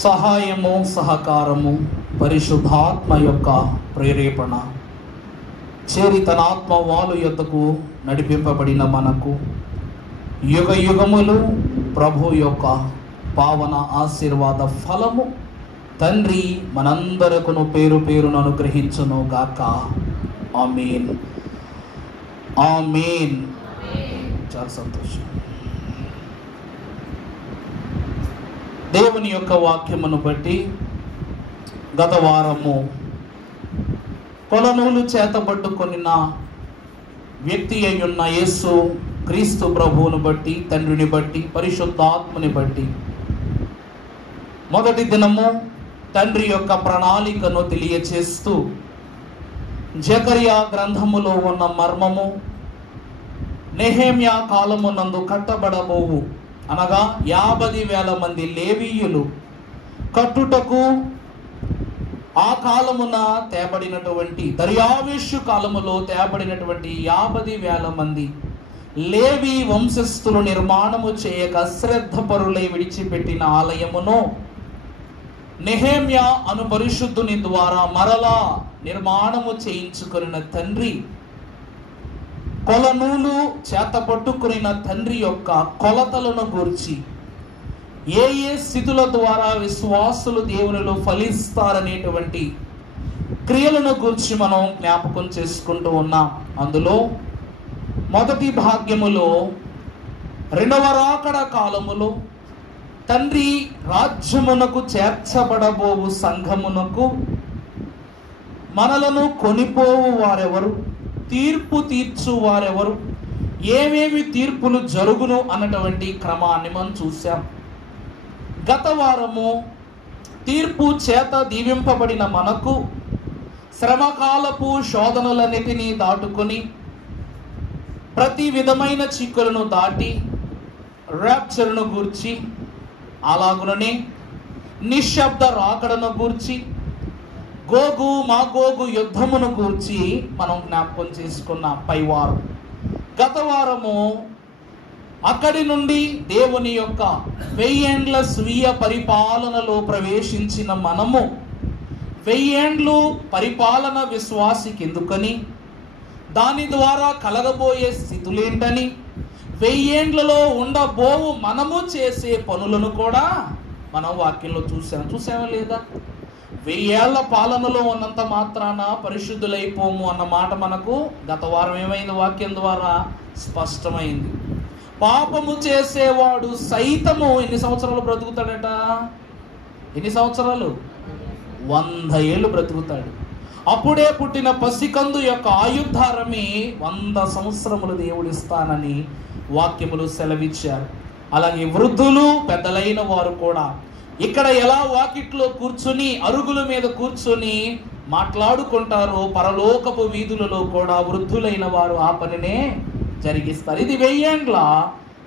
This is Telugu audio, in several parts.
సహాయము, సహకారము పరిశుద్ధాత్మ యొక్క ప్రేరేపణ చేరి తన ఆత్మ వాలు యొద్దకు నడిపింపబడిన మనకు యుగ యుగములు ప్రభు యొక్క పావన ఆశీర్వాద ఫలము తండ్రి మనందరకును పేరు పేరును అనుగ్రహించును గాక. ఆమేన్, ఆమేన్. చాలా సంతోషం. దేవుని యొక్క వాక్యమును బట్టి గత వారము కొలనూలు చేతబట్టుకొనిన వ్యక్తి అయ్యున్న యేసు క్రీస్తు ప్రభువును బట్టి, తండ్రిని బట్టి, పరిశుద్ధాత్మని బట్టి మొదటి దినము తండ్రి యొక్క ప్రణాళికను తెలియచేస్తూ జకర్యా గ్రంథములో ఉన్న మర్మము, నెహెమ్యా కాలమునందు కట్టబడబోవు అనగా 50,000 మంది లేవీయులు కట్టుటకు ఆ కాలమున తేబడినటువంటి దర్యావేషు కాలములో తేబడినటువంటి 50,000 మంది లేవి వంశస్థులు నిర్మాణము చేయక అశ్రద్ధపరులై విడిచిపెట్టిన ఆలయమును నెహెమ్యా అను పరిశుద్ధుని ద్వారా మరలా నిర్మాణము చేయించుకున్న తండ్రి, కొలనూలు చేత పట్టుకున్న తండ్రి యొక్క కొలతలను గూర్చి ఏ ఏ స్థితుల ద్వారా విశ్వాసులు దేవునిలో ఫలిస్తారనేటువంటి క్రియలను గూర్చి మనం జ్ఞాపకం చేసుకుంటూ ఉన్నాం. అందులో మొదటి భాగ్యములో 2వ రాకడ కాలములో తండ్రి రాజ్యమునకు చేర్చబడబోవు సంఘమునకు మనలను కొనిపోవు వారెవరు, తీర్పు తీర్చు వారెవరు, ఏమేమి తీర్పులు జరుగును అన్నటువంటి క్రమాన్ని మనం చూసాం. గత వారము తీర్పు చేత దీవింపబడిన మనకు శ్రమకాలపు శోధనలన్నిటినీ దాటుకొని ప్రతి విధమైన చిక్కులను దాటి ర్యాప్చర్ను గూర్చి, అలాగుననే నిశ్శబ్ద రాకడను గూర్చి, గోగు మాగోగు యుద్ధమును గూర్చి మనం జ్ఞాపకం చేసుకున్నాం పైవారం. గత వారము అక్కడి నుండి దేవుని యొక్క 1000 ఏండ్ల స్వీయ పరిపాలనలో ప్రవేశించిన మనము 1000 ఏండ్లు పరిపాలన విశ్వాసికి ఎందుకని, దాని ద్వారా కలగబోయే స్థితులేంటని, 1000 ఏండ్లలో ఉండబోవు మనము చేసే పనులను కూడా మనం వాక్యంలో చూసామా లేదా? 1000 ఏళ్ల పాలనలో ఉన్నంత మాత్రాన పరిశుద్ధులైపోము అన్న మాట మనకు గత వారం ఏమైంది? వాక్యం ద్వారా స్పష్టమైంది. పాపము చేసేవాడు సైతము ఎన్ని సంవత్సరాలు బ్రతుకుతాడట? ఎన్ని సంవత్సరాలు? 100 ఏళ్ళు బ్రతుకుతాడు. అప్పుడే పుట్టిన పసికందు యొక్క ఆయుర్ధారమే 100 సంవత్సరములు దేవుడిస్తానని వాక్యములు సెలవిచ్చారు. అలాగే వృద్ధులు, పెద్దలైన వారు కూడా ఇక్కడ ఎలా వాకిట్లో కూర్చుని అరుగుల మీద కూర్చుని మాట్లాడుకుంటారో పరలోకపు వీధులలో కూడా వృద్ధులైన వారు ఆ పనినే జరిగిస్తారు. ఇది 1000 ఏండ్ల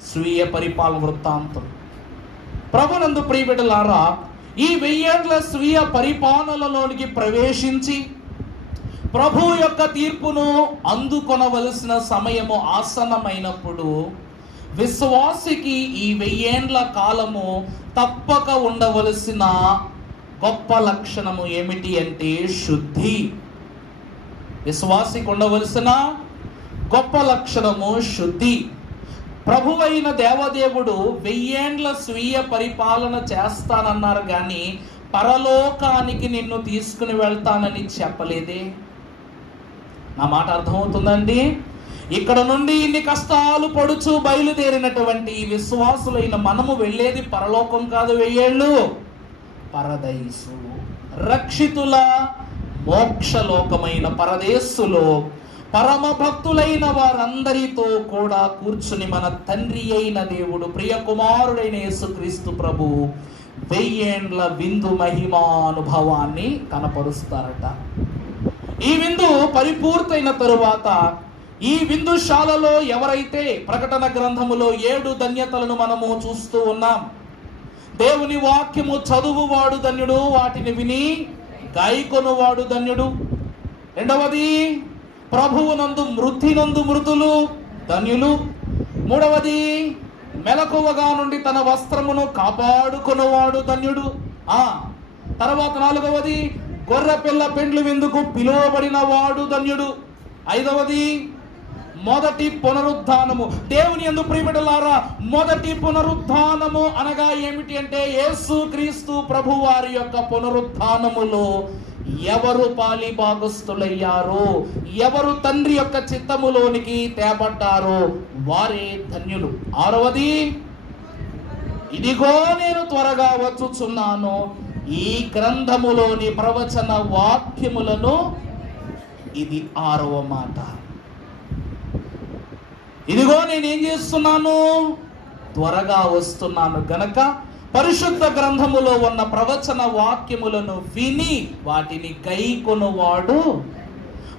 స్వీయ పరిపాలన వృత్తాంతం. ప్రభునందు ప్రియబిడ్డలారా, ఈ 1000 ఏండ్ల స్వీయ పరిపాలనలోనికి ప్రవేశించి ప్రభు యొక్క తీర్పును అందుకొనవలసిన సమయము ఆసన్నమైనప్పుడు విశ్వాసికి ఈ 1000 ఏండ్ల కాలము తప్పక ఉండవలసిన గొప్ప లక్షణము ఏమిటి అంటే శుద్ధి. విశ్వాసికి ఉండవలసిన గొప్ప లక్షణము శుద్ధి. ప్రభువైన దేవదేవుడు 1000 ఏండ్ల స్వీయ పరిపాలన చేస్తానన్నారు కానీ పరలోకానికి నిన్ను తీసుకుని వెళ్తానని చెప్పలేదే. నా మాట అర్థమవుతుందండి? ఇక్కడ నుండి ఇన్ని కష్టాలు పడుచు బయలుదేరినటువంటి విశ్వాసులైన మనము వెళ్ళేది పరలోకం కాదు, 1000 ఏళ్ళు పరదైసు, రక్షితుల మోక్షలోకమైన పరదేశులో పరమ భక్తులైన వారందరితో కూడా కూర్చుని మన తండ్రి అయిన దేవుడు, ప్రియ కుమారుడైన యేసుక్రీస్తు ప్రభు 1000 ఏండ్ల విందు మహిమానుభవాన్ని కనపరుస్తారట. ఈ విందు పరిపూర్తయిన తరువాత ఈ విందుశాలలో ఎవరైతే ప్రకటన గ్రంథములో 7 ధన్యతలను మనము చూస్తూ ఉన్నాం. దేవుని వాక్యము చదువువాడు ధన్యుడు, వాటిని విని గాయకొనువాడు ధన్యుడు. రెండవది, ప్రభువునందు మృతినందు మృతులు ధన్యులు. మూడవది, మెలకువగా నుండి తన వస్త్రమును కాపాడుకొనువాడు ధన్యుడు. తర్వాత 4వది గొర్రె పిల్ల పెండ్లి విందుకు పిలువబడిన వాడు ధన్యుడు. 5వది మొదటి పునరుద్ధానము. దేవుని యందు ప్రియబిడ్డలారా, మొదటి పునరుద్ధానము అనగా ఏమిటి అంటే యేసు క్రీస్తు ప్రభు వారి యొక్క పునరుద్ధానములో ఎవరు పాలి భాగస్థులయ్యారో, ఎవరు తండ్రి యొక్క చిత్తములోనికి తేబడ్డారో వారే ధన్యులు. 6వది ఇదిగో నేను త్వరగా వచ్చుచున్నాను, ఈ గ్రంథములోని ప్రవచన వాక్యములను, ఇది 6వ మాట. ఇదిగో నేనేం చేస్తున్నాను, త్వరగా వస్తున్నాను గనక పరిశుద్ధ గ్రంథములో ఉన్న ప్రవచన వాక్యములను విని వాటిని గైకొనువాడు.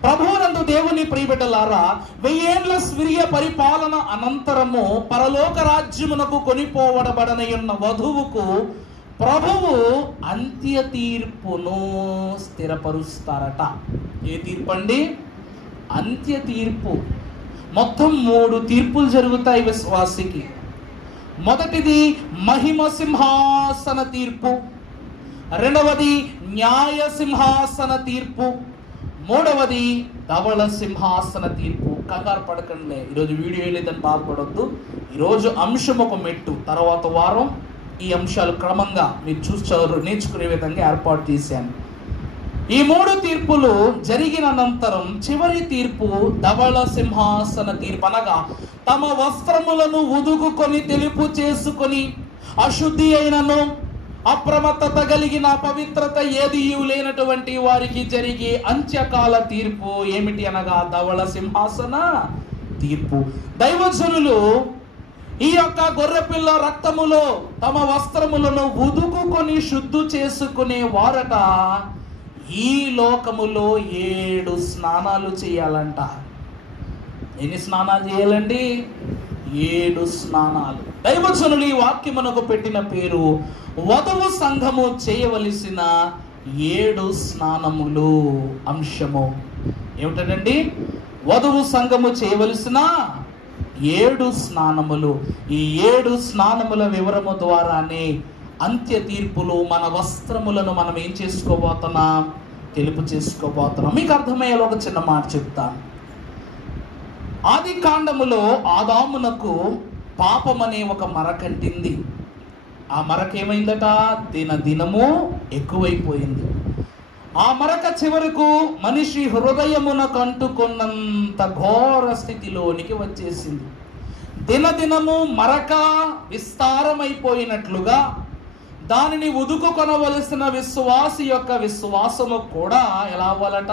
ప్రభువునందు దేవుని ప్రియబిడ్డలారా, 1000 ఏండ్ల స్వీయ పరిపాలన అనంతరము పరలోక రాజ్యమునకు కొనిపోవడబడనయున్న వధువుకు ప్రభువు అంత్య తీర్పును స్థిరపరుస్తారట. ఏ తీర్పు అండి? అంత్య తీర్పు. మొత్తం 3 తీర్పులు జరుగుతాయి విశ్వాసికి. మొదటిది మహిమ సింహాసన తీర్పు, 2వది న్యాయ సింహాసన తీర్పు, 3వది ధవళ సింహాసన తీర్పు. కంగారు పడకండి, ఈరోజు వీడియో లేదని బాధపడొద్దు. ఈరోజు అంశం ఒక మెట్టు, తర్వాత వారం ఈ అంశాలు క్రమంగా మీరు చూసి నేర్చుకునే విధంగా ఏర్పాటు చేశాను. ఈ 3 తీర్పులు జరిగిన అనంతరం చివరి తీర్పు ధవళ సింహాసన తీర్పు. అనగా తమ వస్త్రములను ఉదుగుకొని తెలుపు చేసుకొని అశుద్ధి అయినను అప్రమత్తత కలిగిన పవిత్రత ఏది లేనటువంటి వారికి జరిగే అంత్యకాల తీర్పు ఏమిటి అనగా ధవళ సింహాసన తీర్పు. దైవజనులు ఈ యొక్క గొర్రెపిల్ల రక్తములో తమ వస్త్రములను ఉదుకుకొని శుద్ధి చేసుకునే వారట ఈ లోకములో 7 స్నానాలు చేయాలంట. ఎన్ని స్నానాలు చేయాలండి? 7 స్నానాలు. దైవజనులు ఈ వాక్యమునకు పెట్టిన పేరు వధువు సంఘము చేయవలసిన 7 స్నానములు. అంశము ఏమిటండి? వధువు సంఘము చేయవలసిన 7 స్నానములు. ఈ 7 స్నానముల వివరము ద్వారానే అంత్య తీర్పులు మన వస్త్రములను మనం ఏం చేసుకోబోతున్నాం? తెలుపు చేసుకోబోతున్నాం. మీకు అర్థమయ్యేలా ఒక చిన్న మాట చెప్తాను. ఆది కాండములో ఆదామునకు పాపం అనే ఒక మరకంటింది. ఆ మరక ఏమైందట? దినదినము ఎక్కువైపోయింది. ఆ మరక చివరకు మనిషి హృదయమునకు అంటుకున్నంత ఘోర స్థితిలోనికి వచ్చేసింది. దినదినము మరక విస్తారమైపోయినట్లుగా దానిని ఉదుకుకొనవలసిన విశ్వాసి యొక్క విశ్వాసము కూడా ఎలా అవ్వాలట?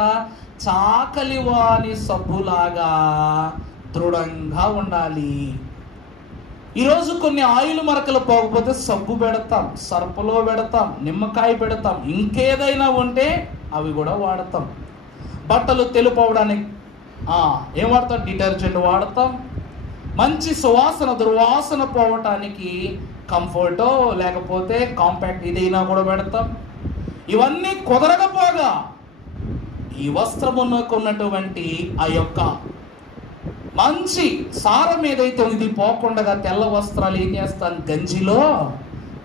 చాకలివాని సబ్బులాగా దృఢంగా ఉండాలి. ఈరోజు కొన్ని ఆయిల్ మరకలు పోకపోతే సబ్బు పెడతాం, సర్పలో పెడతాం, నిమ్మకాయ పెడతాం, ఇంకేదైనా ఉంటే అవి కూడా వాడతాం. బట్టలు తెలుపవడానికి ఏం వాడతాం? డిటర్జెంట్ వాడతాం. మంచి సువాసన దుర్వాసన పోవటానికి కంఫర్టో లేకపోతే కాంపాక్ట్ ఇదైనా కూడా పెడతాం. ఇవన్నీ కుదరకపోగా ఈ వస్త్రమునకు ఉన్నటువంటి ఆ యొక్క మంచి సారం ఏదైతే ఇది పోకుండా తెల్ల వస్త్రాలు ఏం చేస్తాను? గంజిలో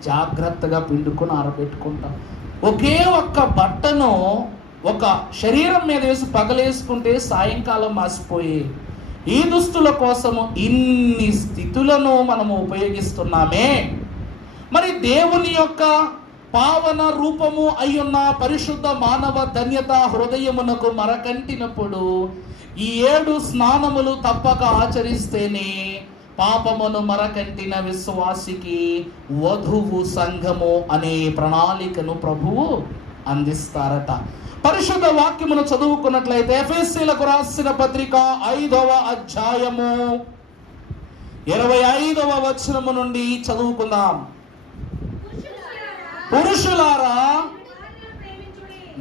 జాగ్రత్తగా పిండుకొని ఆరబెట్టుకుంటాం. ఒకే ఒక్క బట్టను ఒక శరీరం మీద వేసి పగలేసుకుంటే సాయంకాలం మాసిపోయి ఈ దుస్తుల కోసము ఇన్ని స్థితులను మనము ఉపయోగిస్తున్నామే. మరి దేవుని యొక్క పావన రూపము అయ్యున్న పరిశుద్ధ మానవ ధన్యత హృదయమునకు మరకంటినప్పుడు ఈ 7 స్నానములు తప్పక ఆచరిస్తేనే పాపమును మరకంటిన విశ్వాసికి వధువు సంఘము అనే ప్రణాళికను ప్రభువు అందిస్తారట. పరిశుద్ధ వాక్యమును చదువుకున్నట్లయితే ఎఫెసీయులకు రాసిన పత్రిక 5వ అధ్యాయము 25వ వచనము నుండి చదువుకుందాం. పురుషులారా,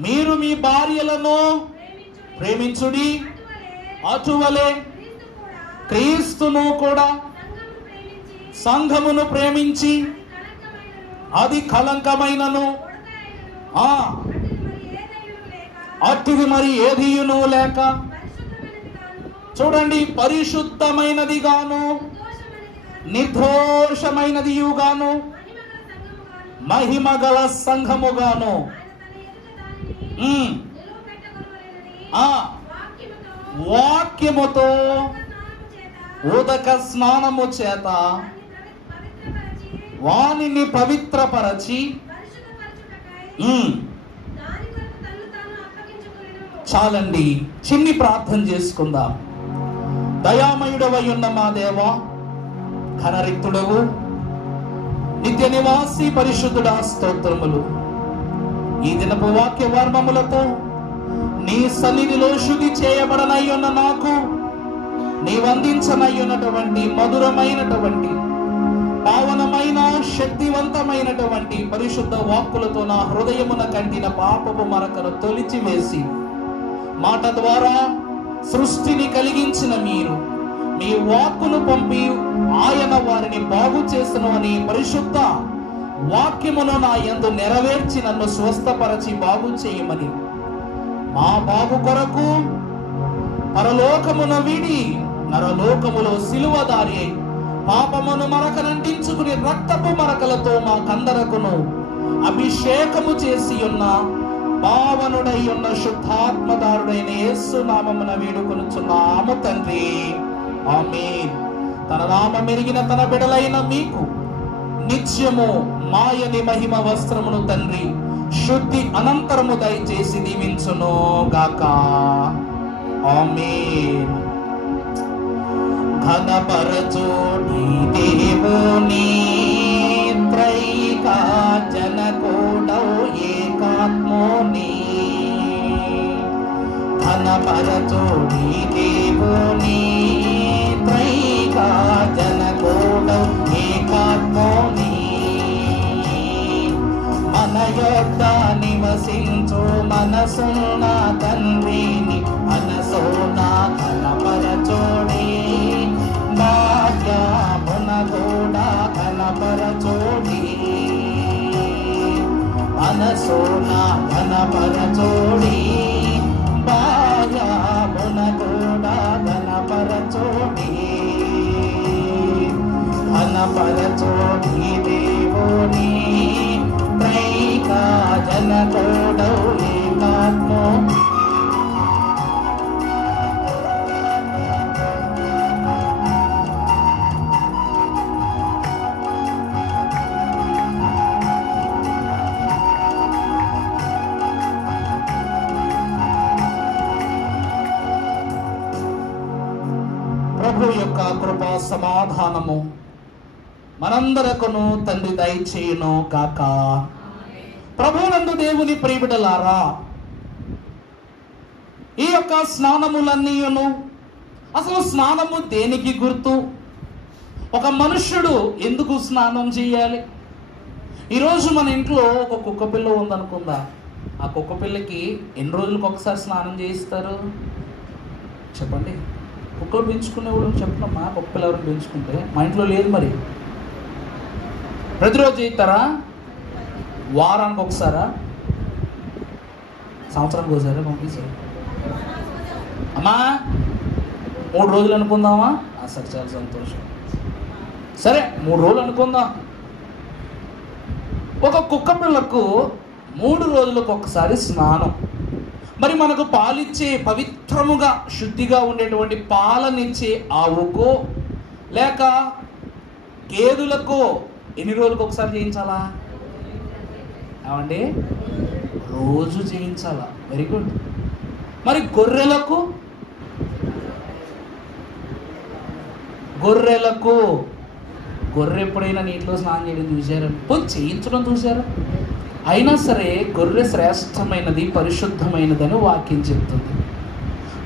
మీరు మీ భార్యలను ప్రేమించుడి, అటువలే క్రీస్తును కూడా సంఘమును ప్రేమించి అది కలంకమైనను అట్టిది మరి ఏదియును లేక, చూడండి, పరిశుద్ధమైనది గాను నిర్దోషమైనది గాను మహిమ గల సంఘముగాను వాక్యముతో ఉదక స్నానము చేత వానిని పవిత్రపరచి చాలండి. చిన్ని ప్రార్థన చేసుకుందాం. దయామయుడవై ఉన్న మా దేవా, ఘనరిక్తుడవు, నిత్య నివాసి పరిశుద్ధుడా, స్తోత్రములు. ఈ దినపు వాక్య వర్మములతో నీ సన్నిధిలో శుద్ధి చేయబడనయ్యున్న నాకు నీవందించనయ్యున్నటువంటి మధురమైనటువంటి పావనమైన శక్తివంతమైనటువంటి పరిశుద్ధ వాక్కులతో నా హృదయమున కంటిన పాపపు మరకను తొలిచివేసి మాట ద్వారా సృష్టిని కలిగించిన మీరు మీ వాక్కును పంపి ఆయన వారిని బాగు చేసను అని పరిశుద్ధ వాక్యమును నా యందు నెరవేర్చి నన్ను స్వస్థపరచి బాగు చేయమని మా బాగు కొరకు పరలోకమున వీడి నరలోకములో సిలువదారి పాపమును మరకనంటించుకుని రక్తపు మరకలతో మా కందరకును అభిషేకము చేసి ఉన్న పావనుడై ఉన్న శుద్ధాత్మదారుడైన యేసు నామమున వేడుకొనుచున్నాము తండ్రి, ఆమేన్. తన నామం ఎరిగిన తన బిడలైన మీకు నిత్యము మాయని మహిమ వస్త్రమును తండ్రి శుద్ధి అనంతరము దయచేసి దీవించును గాక, ఆమేన్. ఘనపరచోడి దేవుని త్రైకా జనకోడౌ ఏకాత్మోని, ఘనపరచోడి దేవుని త్రైకా జనకోడౌ ఏకాత్మోని, మన యొద్ద నివసించు మనసున్న తండ్రిని మనసున ఘనపరచోడి భాగ్యమున కూడా ఘనపరచోడి, మనసున ఘనపరచోడి భాగ్యమున కూడా ఘనపరచోడి, ఘనపరచోడి దేవుని త్రైకా జనకోడౌ ఏకాత్మో. ప్రభు యొక్క కృపా సమాధానము మనందరకును తండ్రి దయచేయును గాక. ప్రభునందు దేవుని ప్రియబిడ్డలారా, ఈ యొక్క స్నానములన్నీయును, అసలు స్నానము దేనికి గుర్తు? ఒక మనుష్యుడు ఎందుకు స్నానం చేయాలి? ఈరోజు మన ఇంట్లో ఒక కుక్క పిల్ల ఉందనుకుందా, ఆ కుక్క పిల్లకి ఎన్ని రోజులకు ఒకసారి స్నానం చేయిస్తారు చెప్పండి? కుక్కలు పెంచుకునేవాడు చెప్పమ్మా, కుక్క పిల్ల ఎవరిని పెంచుకుంటే మా ఇంట్లో లేదు మరి. ప్రతిరోజు చేయిస్తారా? వారానికి ఒకసారా? సంవత్సరానికి ఒకసారి పంపిస్తారు? అమ్మా 3 రోజులు అనుకుందామా? సరే, చాలా సంతోషం. సరే 3 రోజులు అనుకుందాం. ఒక కుక్క పిల్లకు 3 రోజులకు ఒకసారి స్నానం. మరి మనకు పాలిచ్చే పవిత్రముగా శుద్ధిగా ఉండేటువంటి పాలనిచ్చే ఆవుకో లేక గేదెలకో ఎన్ని రోజులకు ఒకసారి చేయించాలా? ఏమండి? రోజు చేయించాలా? Very good. మరి గొర్రెలకు గొర్రె ఎప్పుడైనా నీటిలో స్నానం చేయడం చూసారా? చేయించడం చూసారా? అయినా సరే గొర్రె శ్రేష్టమైనది, పరిశుద్ధమైనదని వాక్యం చెప్తుంది.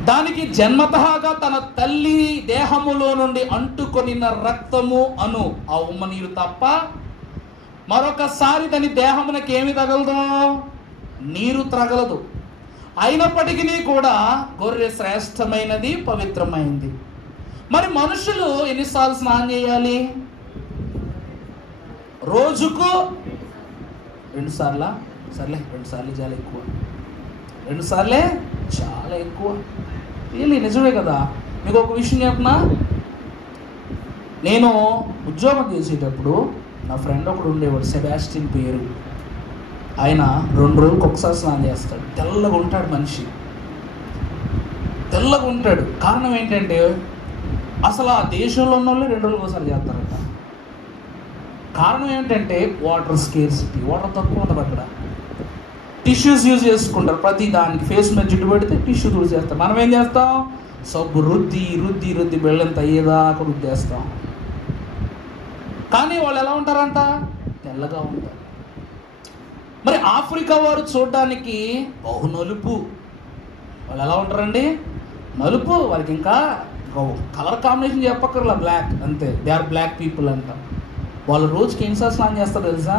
దానికి జన్మతహాగా తన తల్లి దేహములో నుండి అంటుకొనిన రక్తము అను ఆ ఉమ్మ నీరు తప్ప మరొకసారి దాని దేహమునకి ఏమి తగలదు? నీరు తగలదు. అయినప్పటికీ కూడా గొర్రె శ్రేష్టమైనది, పవిత్రమైనది. మరి మనుషులు ఎన్నిసార్లు స్నానం చేయాలి? రోజుకు 2 సార్లా? సర్లే 2 సార్లు చాలా ఎక్కువ. 2 సార్లే చాలా ఎక్కువ. వీళ్ళు నిజమే కదా. మీకు ఒక విషయం చెప్పనా, నేను ఉద్యోగం చేసేటప్పుడు నా ఫ్రెండ్ ఒకడు ఉండేవాడు, సెబాస్టిన్ పేరు. ఆయన 2 రోజులకు ఒకసారి స్నానం చేస్తాడు. తెల్లగా ఉంటాడు మనిషి, తెల్లగా ఉంటాడు. కారణం ఏంటంటే అసలు ఆ దేశంలో ఉన్న వాళ్ళు 2 రోజులకు ఒకసారి చేస్తారట. కారణం ఏంటంటే వాటర్ స్కేర్సిటీ, వాటర్ తక్కువ ఉంటుంది అక్కడ. టిష్యూస్ యూజ్ చేసుకుంటారు ప్రతి దానికి. ఫేస్ మీద జిడ్డు పెడితే టిష్యూ యూజ్ చేస్తాం. మనం ఏం చేస్తాం? సబ్బు రుద్ది రుద్ది రుద్ది బెళ్ళంత అయ్యేదాకా రుద్దేస్తాం. కానీ వాళ్ళు ఎలా ఉంటారంట? తెల్లగా ఉంటారు. మరి ఆఫ్రికా వారు చూడడానికి బహు నలుపు. వాళ్ళు ఎలా ఉంటారండి? నలుపు. వాళ్ళకి ఇంకా కలర్ కాంబినేషన్ చెప్పక్కర్లా, బ్లాక్ అంతే. దే ఆర్ బ్లాక్ పీపుల్ అంట. వాళ్ళు రోజుకి ఎన్నిసార్లు స్నానం చేస్తారు తెలుసా?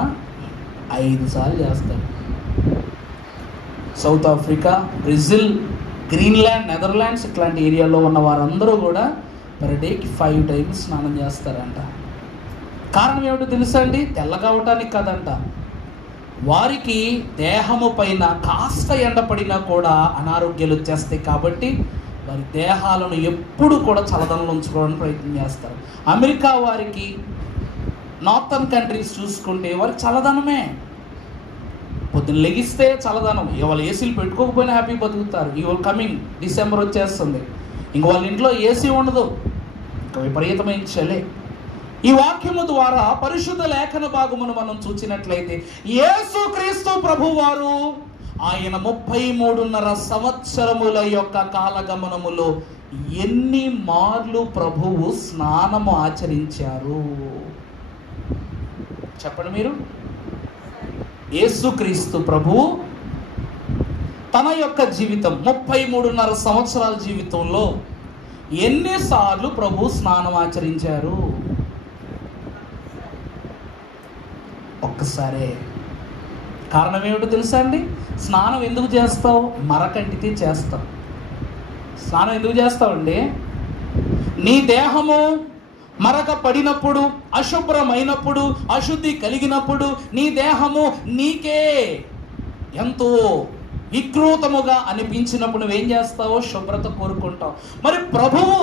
5 సార్లు చేస్తారు. South Africa, Brazil, Greenland, Netherlands ఇట్లాంటి ఏరియాలో ఉన్న వారందరూ కూడా పర్ డేకి 5 టైమ్స్ స్నానం చేస్తారంట. కారణం ఏమిటో తెలుసా అండి? తెల్లగా అవటానికి కాదంట. వారికి దేహము పైన కాస్త ఎండపడినా కూడా అనారోగ్యాలు వచ్చేస్తాయి. కాబట్టి వారి దేహాలను ఎప్పుడు కూడా చల్లదనంలో ఉంచుకోవడానికి ప్రయత్నం చేస్తారు. అమెరికా వారికి, నార్థన్ కంట్రీస్ చూసుకుంటే వారికి చల్లదనమే. పొద్దున్న లెగిస్తే చల్లదనం. వాళ్ళ ఏసీలు పెట్టుకోకపోయినా హ్యాపీ బతుకుతారు. ఇవాళ కమింగ్ డిసెంబర్ వచ్చేస్తుంది, ఇంక వాళ్ళ ఇంట్లో ఏసీ ఉండదు, ఇంకా విపరీతమైన చలే. ఈ వాక్యము ద్వారా పరిశుద్ధ లేఖన భాగమును మనం చూసినట్లయితే యేసుక్రీస్తు ప్రభువారు ఆయన 33.5 సంవత్సరముల యొక్క కాలగమనములో ఎన్ని మార్లు ప్రభువు స్నానము ఆచరించారు చెప్పండి మీరు? యేసుక్రీస్తు ప్రభువు తన యొక్క జీవితం 33.5 సంవత్సరాల జీవితంలో ఎన్నిసార్లు ప్రభు స్నానం ఆచరించారు? ఒక్కసారే. కారణం ఏమిటో తెలుసా అండి? స్నానం ఎందుకు చేస్తావు? మరకంటితే చేస్తావు. స్నానం ఎందుకు చేస్తావండి? నీ దేహము మరక పడినప్పుడు, అశుభ్రమైనప్పుడు, అశుద్ధి కలిగినప్పుడు నీ దేహము నీకే ఎంతో వికృతముగా అనిపించినప్పుడు నువ్వేం చేస్తావో శుభ్రత కోరుకుంటావు. మరి ప్రభువు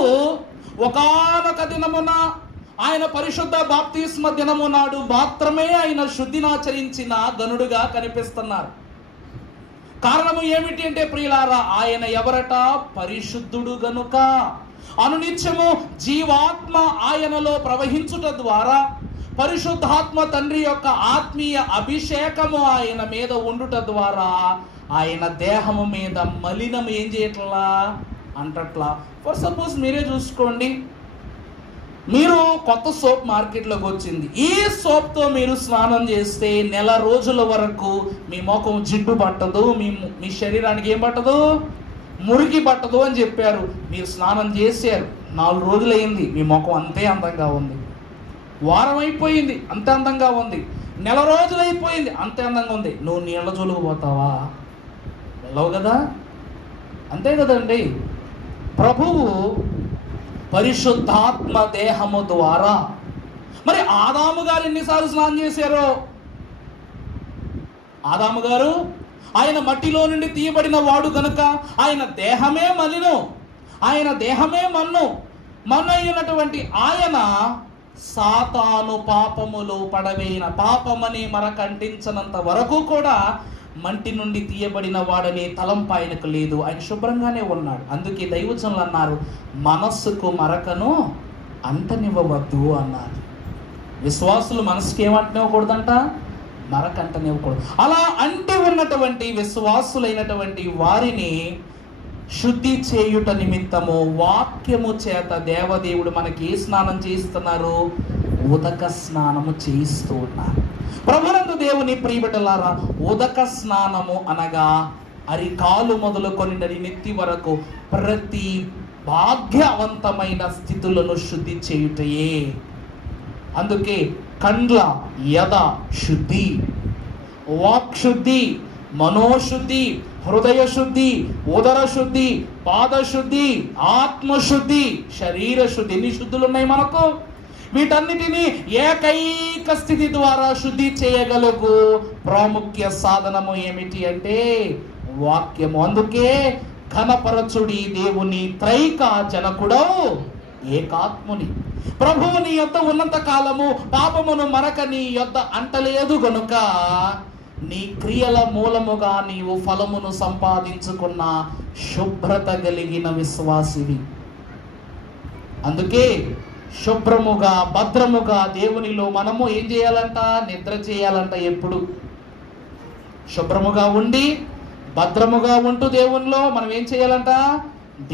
ఒకానొక దినమున ఆయన పరిశుద్ధ బాప్తిస్మ దినము నాడు మాత్రమే ఆయన శుద్ధినాచరించిన గనుడుగా కనిపిస్తున్నారు. కారణము ఏమిటి అంటే ప్రియులారా, ఆయన ఎవరట? పరిశుద్ధుడు గనుక. అనునిత్యము జీవాత్మ ఆయనలో ప్రవహించుట ద్వారా పరిశుద్ధాత్మ తండ్రి యొక్క ఆత్మీయ అభిషేకము ఆయన మీద ఉండుట ద్వారా ఆయన దేహము మీద మలినం ఏం చేయట్లా అంటట్లా. ఫర్ సపోజ్ మీరే చూసుకోండి, మీరు కొత్త సోప్ మార్కెట్లోకి వచ్చింది. ఈ సోప్తో మీరు స్నానం చేస్తే నెల రోజుల వరకు మీ ముఖం జిడ్డు పట్టదు, మీ శరీరానికి ఏం పట్టదు? మురికి పట్టదు అని చెప్పారు. మీరు స్నానం చేశారు, 4 రోజులు అయింది, మీ ముఖం అంతే అందంగా ఉంది. వారం అయిపోయింది, అంతే అందంగా ఉంది. నెల రోజులు అయిపోయింది, అంతే అందంగా ఉంది. నువ్వు నీళ్ళ జోలుకు పోతావా? వెళ్ళవు కదా. అంతే కదండి. ప్రభువు పరిశుద్ధాత్మ దేహము ద్వారా మరి ఆదాము గారు ఎన్నిసార్లు స్నానం చేశారో? ఆదాము గారు ఆయన మట్టిలో నుండి తీయబడిన వాడు కనుక ఆయన దేహమే మలిను, ఆయన దేహమే మన్ను. మన్ను అయినటువంటి ఆయన సాతాను పాపములో పడవేయిన పాపమని మరకంటించనంత వరకు కూడా మంటి నుండి తీయబడిన వాడనే తలంపు ఆయనకు లేదు. ఆయన శుభ్రంగానే ఉన్నాడు. అందుకే దైవజనులు అన్నారు, మనస్సుకు మరకను అంటనివ్వవద్దు అన్నారు. విశ్వాసులు మనసుకి ఏమంటనివ్వకూడదంట? మరక అంటనివ్వకూడదు. అలా అంటి ఉన్నటువంటి విశ్వాసులైనటువంటి వారిని శుద్ధి చేయుట నిమిత్తము వాక్యము చేత దేవదేవుడు మనకి ఏ స్నానం చేయిస్తున్నారు? ఉదక స్నానము చేయిస్తూ ఉన్నారు. ప్రభునందు దేవుని ప్రియబిడ్డలారా, ఉదక స్నానము అనగా అరికాలు మొదలుకొని నెత్తి వరకు ప్రతి భాగ్యవంతమైన స్థితులను శుద్ధి చేయుటయే. అందుకే కండ్ల యద శుద్ధి, వాక్ శుద్ధి, మనోశుద్ధి, హృదయ శుద్ధి, ఉదర శుద్ధి, పాదశుద్ధి, ఆత్మశుద్ధి, శరీర శుద్ధి. ఎన్ని శుద్ధులు ఉన్నాయి మనకు? వీటన్నిటినీ ఏకైక స్థితి ద్వారా శుద్ధి చేయగలుగు ప్రాముఖ్య సాధనము ఏమిటి అంటే వాక్యము. అందుకే ఘనపరచుడి దేవుని త్రైక జనకుడవు ఏకాత్ముని. ప్రభువు నీ యొద్ద ఉన్నంత కాలము పాపమును మరక నీ యొద్ద అంటలేదు గనుక నీ క్రియల మూలముగా నీవు ఫలమును సంపాదించుకున్న శుభ్రత కలిగిన విశ్వాసివి. అందుకే శుభ్రముగా భద్రముగా దేవునిలో మనము ఏం చేయాలంట? నిద్ర చేయాలంట. ఎప్పుడు శుభ్రముగా ఉండి భద్రముగా ఉంటూ దేవునిలో మనం ఏం చేయాలంట?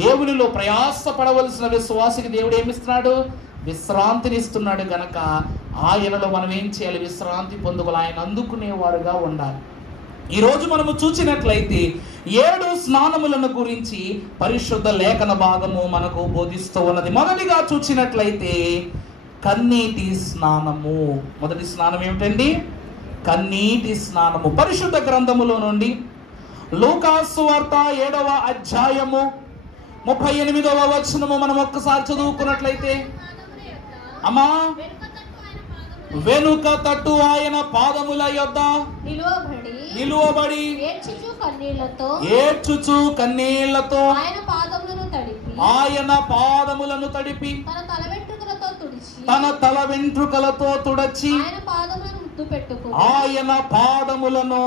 దేవునిలో ప్రయాస పడవలసిన విశ్వాసికి దేవుడు ఏమిస్తున్నాడు? విశ్రాంతిని ఇస్తున్నాడు గనక ఆయనలో మనం ఏం చేయాలి? విశ్రాంతి పొందుకోవాలి. ఆయన అందుకునేవారుగా ఉండాలి. ఈరోజు మనము చూసినట్లయితే 7 స్నానములను గురించి పరిశుద్ధ లేఖన భాగము మనకు బోధిస్తూ ఉన్నది. మొదటిగా చూసినట్లయితే కన్నీటి స్నానము. మొదటి స్నానం ఏమిటండి? కన్నీటి స్నానము. పరిశుద్ధ గ్రంథములో నుండి లూకాసు సువార్త 7వ అధ్యాయము 38వ వచనము మనం ఒక్కసారి చదువుకున్నట్లయితే, అమ్మా వెనుక తట్టు ఆయన పాదముల యొద్ద నిలువబడి ఏడ్చుచు కన్నీళ్లతో ఆయన పాదములను తడిపి తన తల వెంట్రుకలతో తుడచి ఆయన పాదములను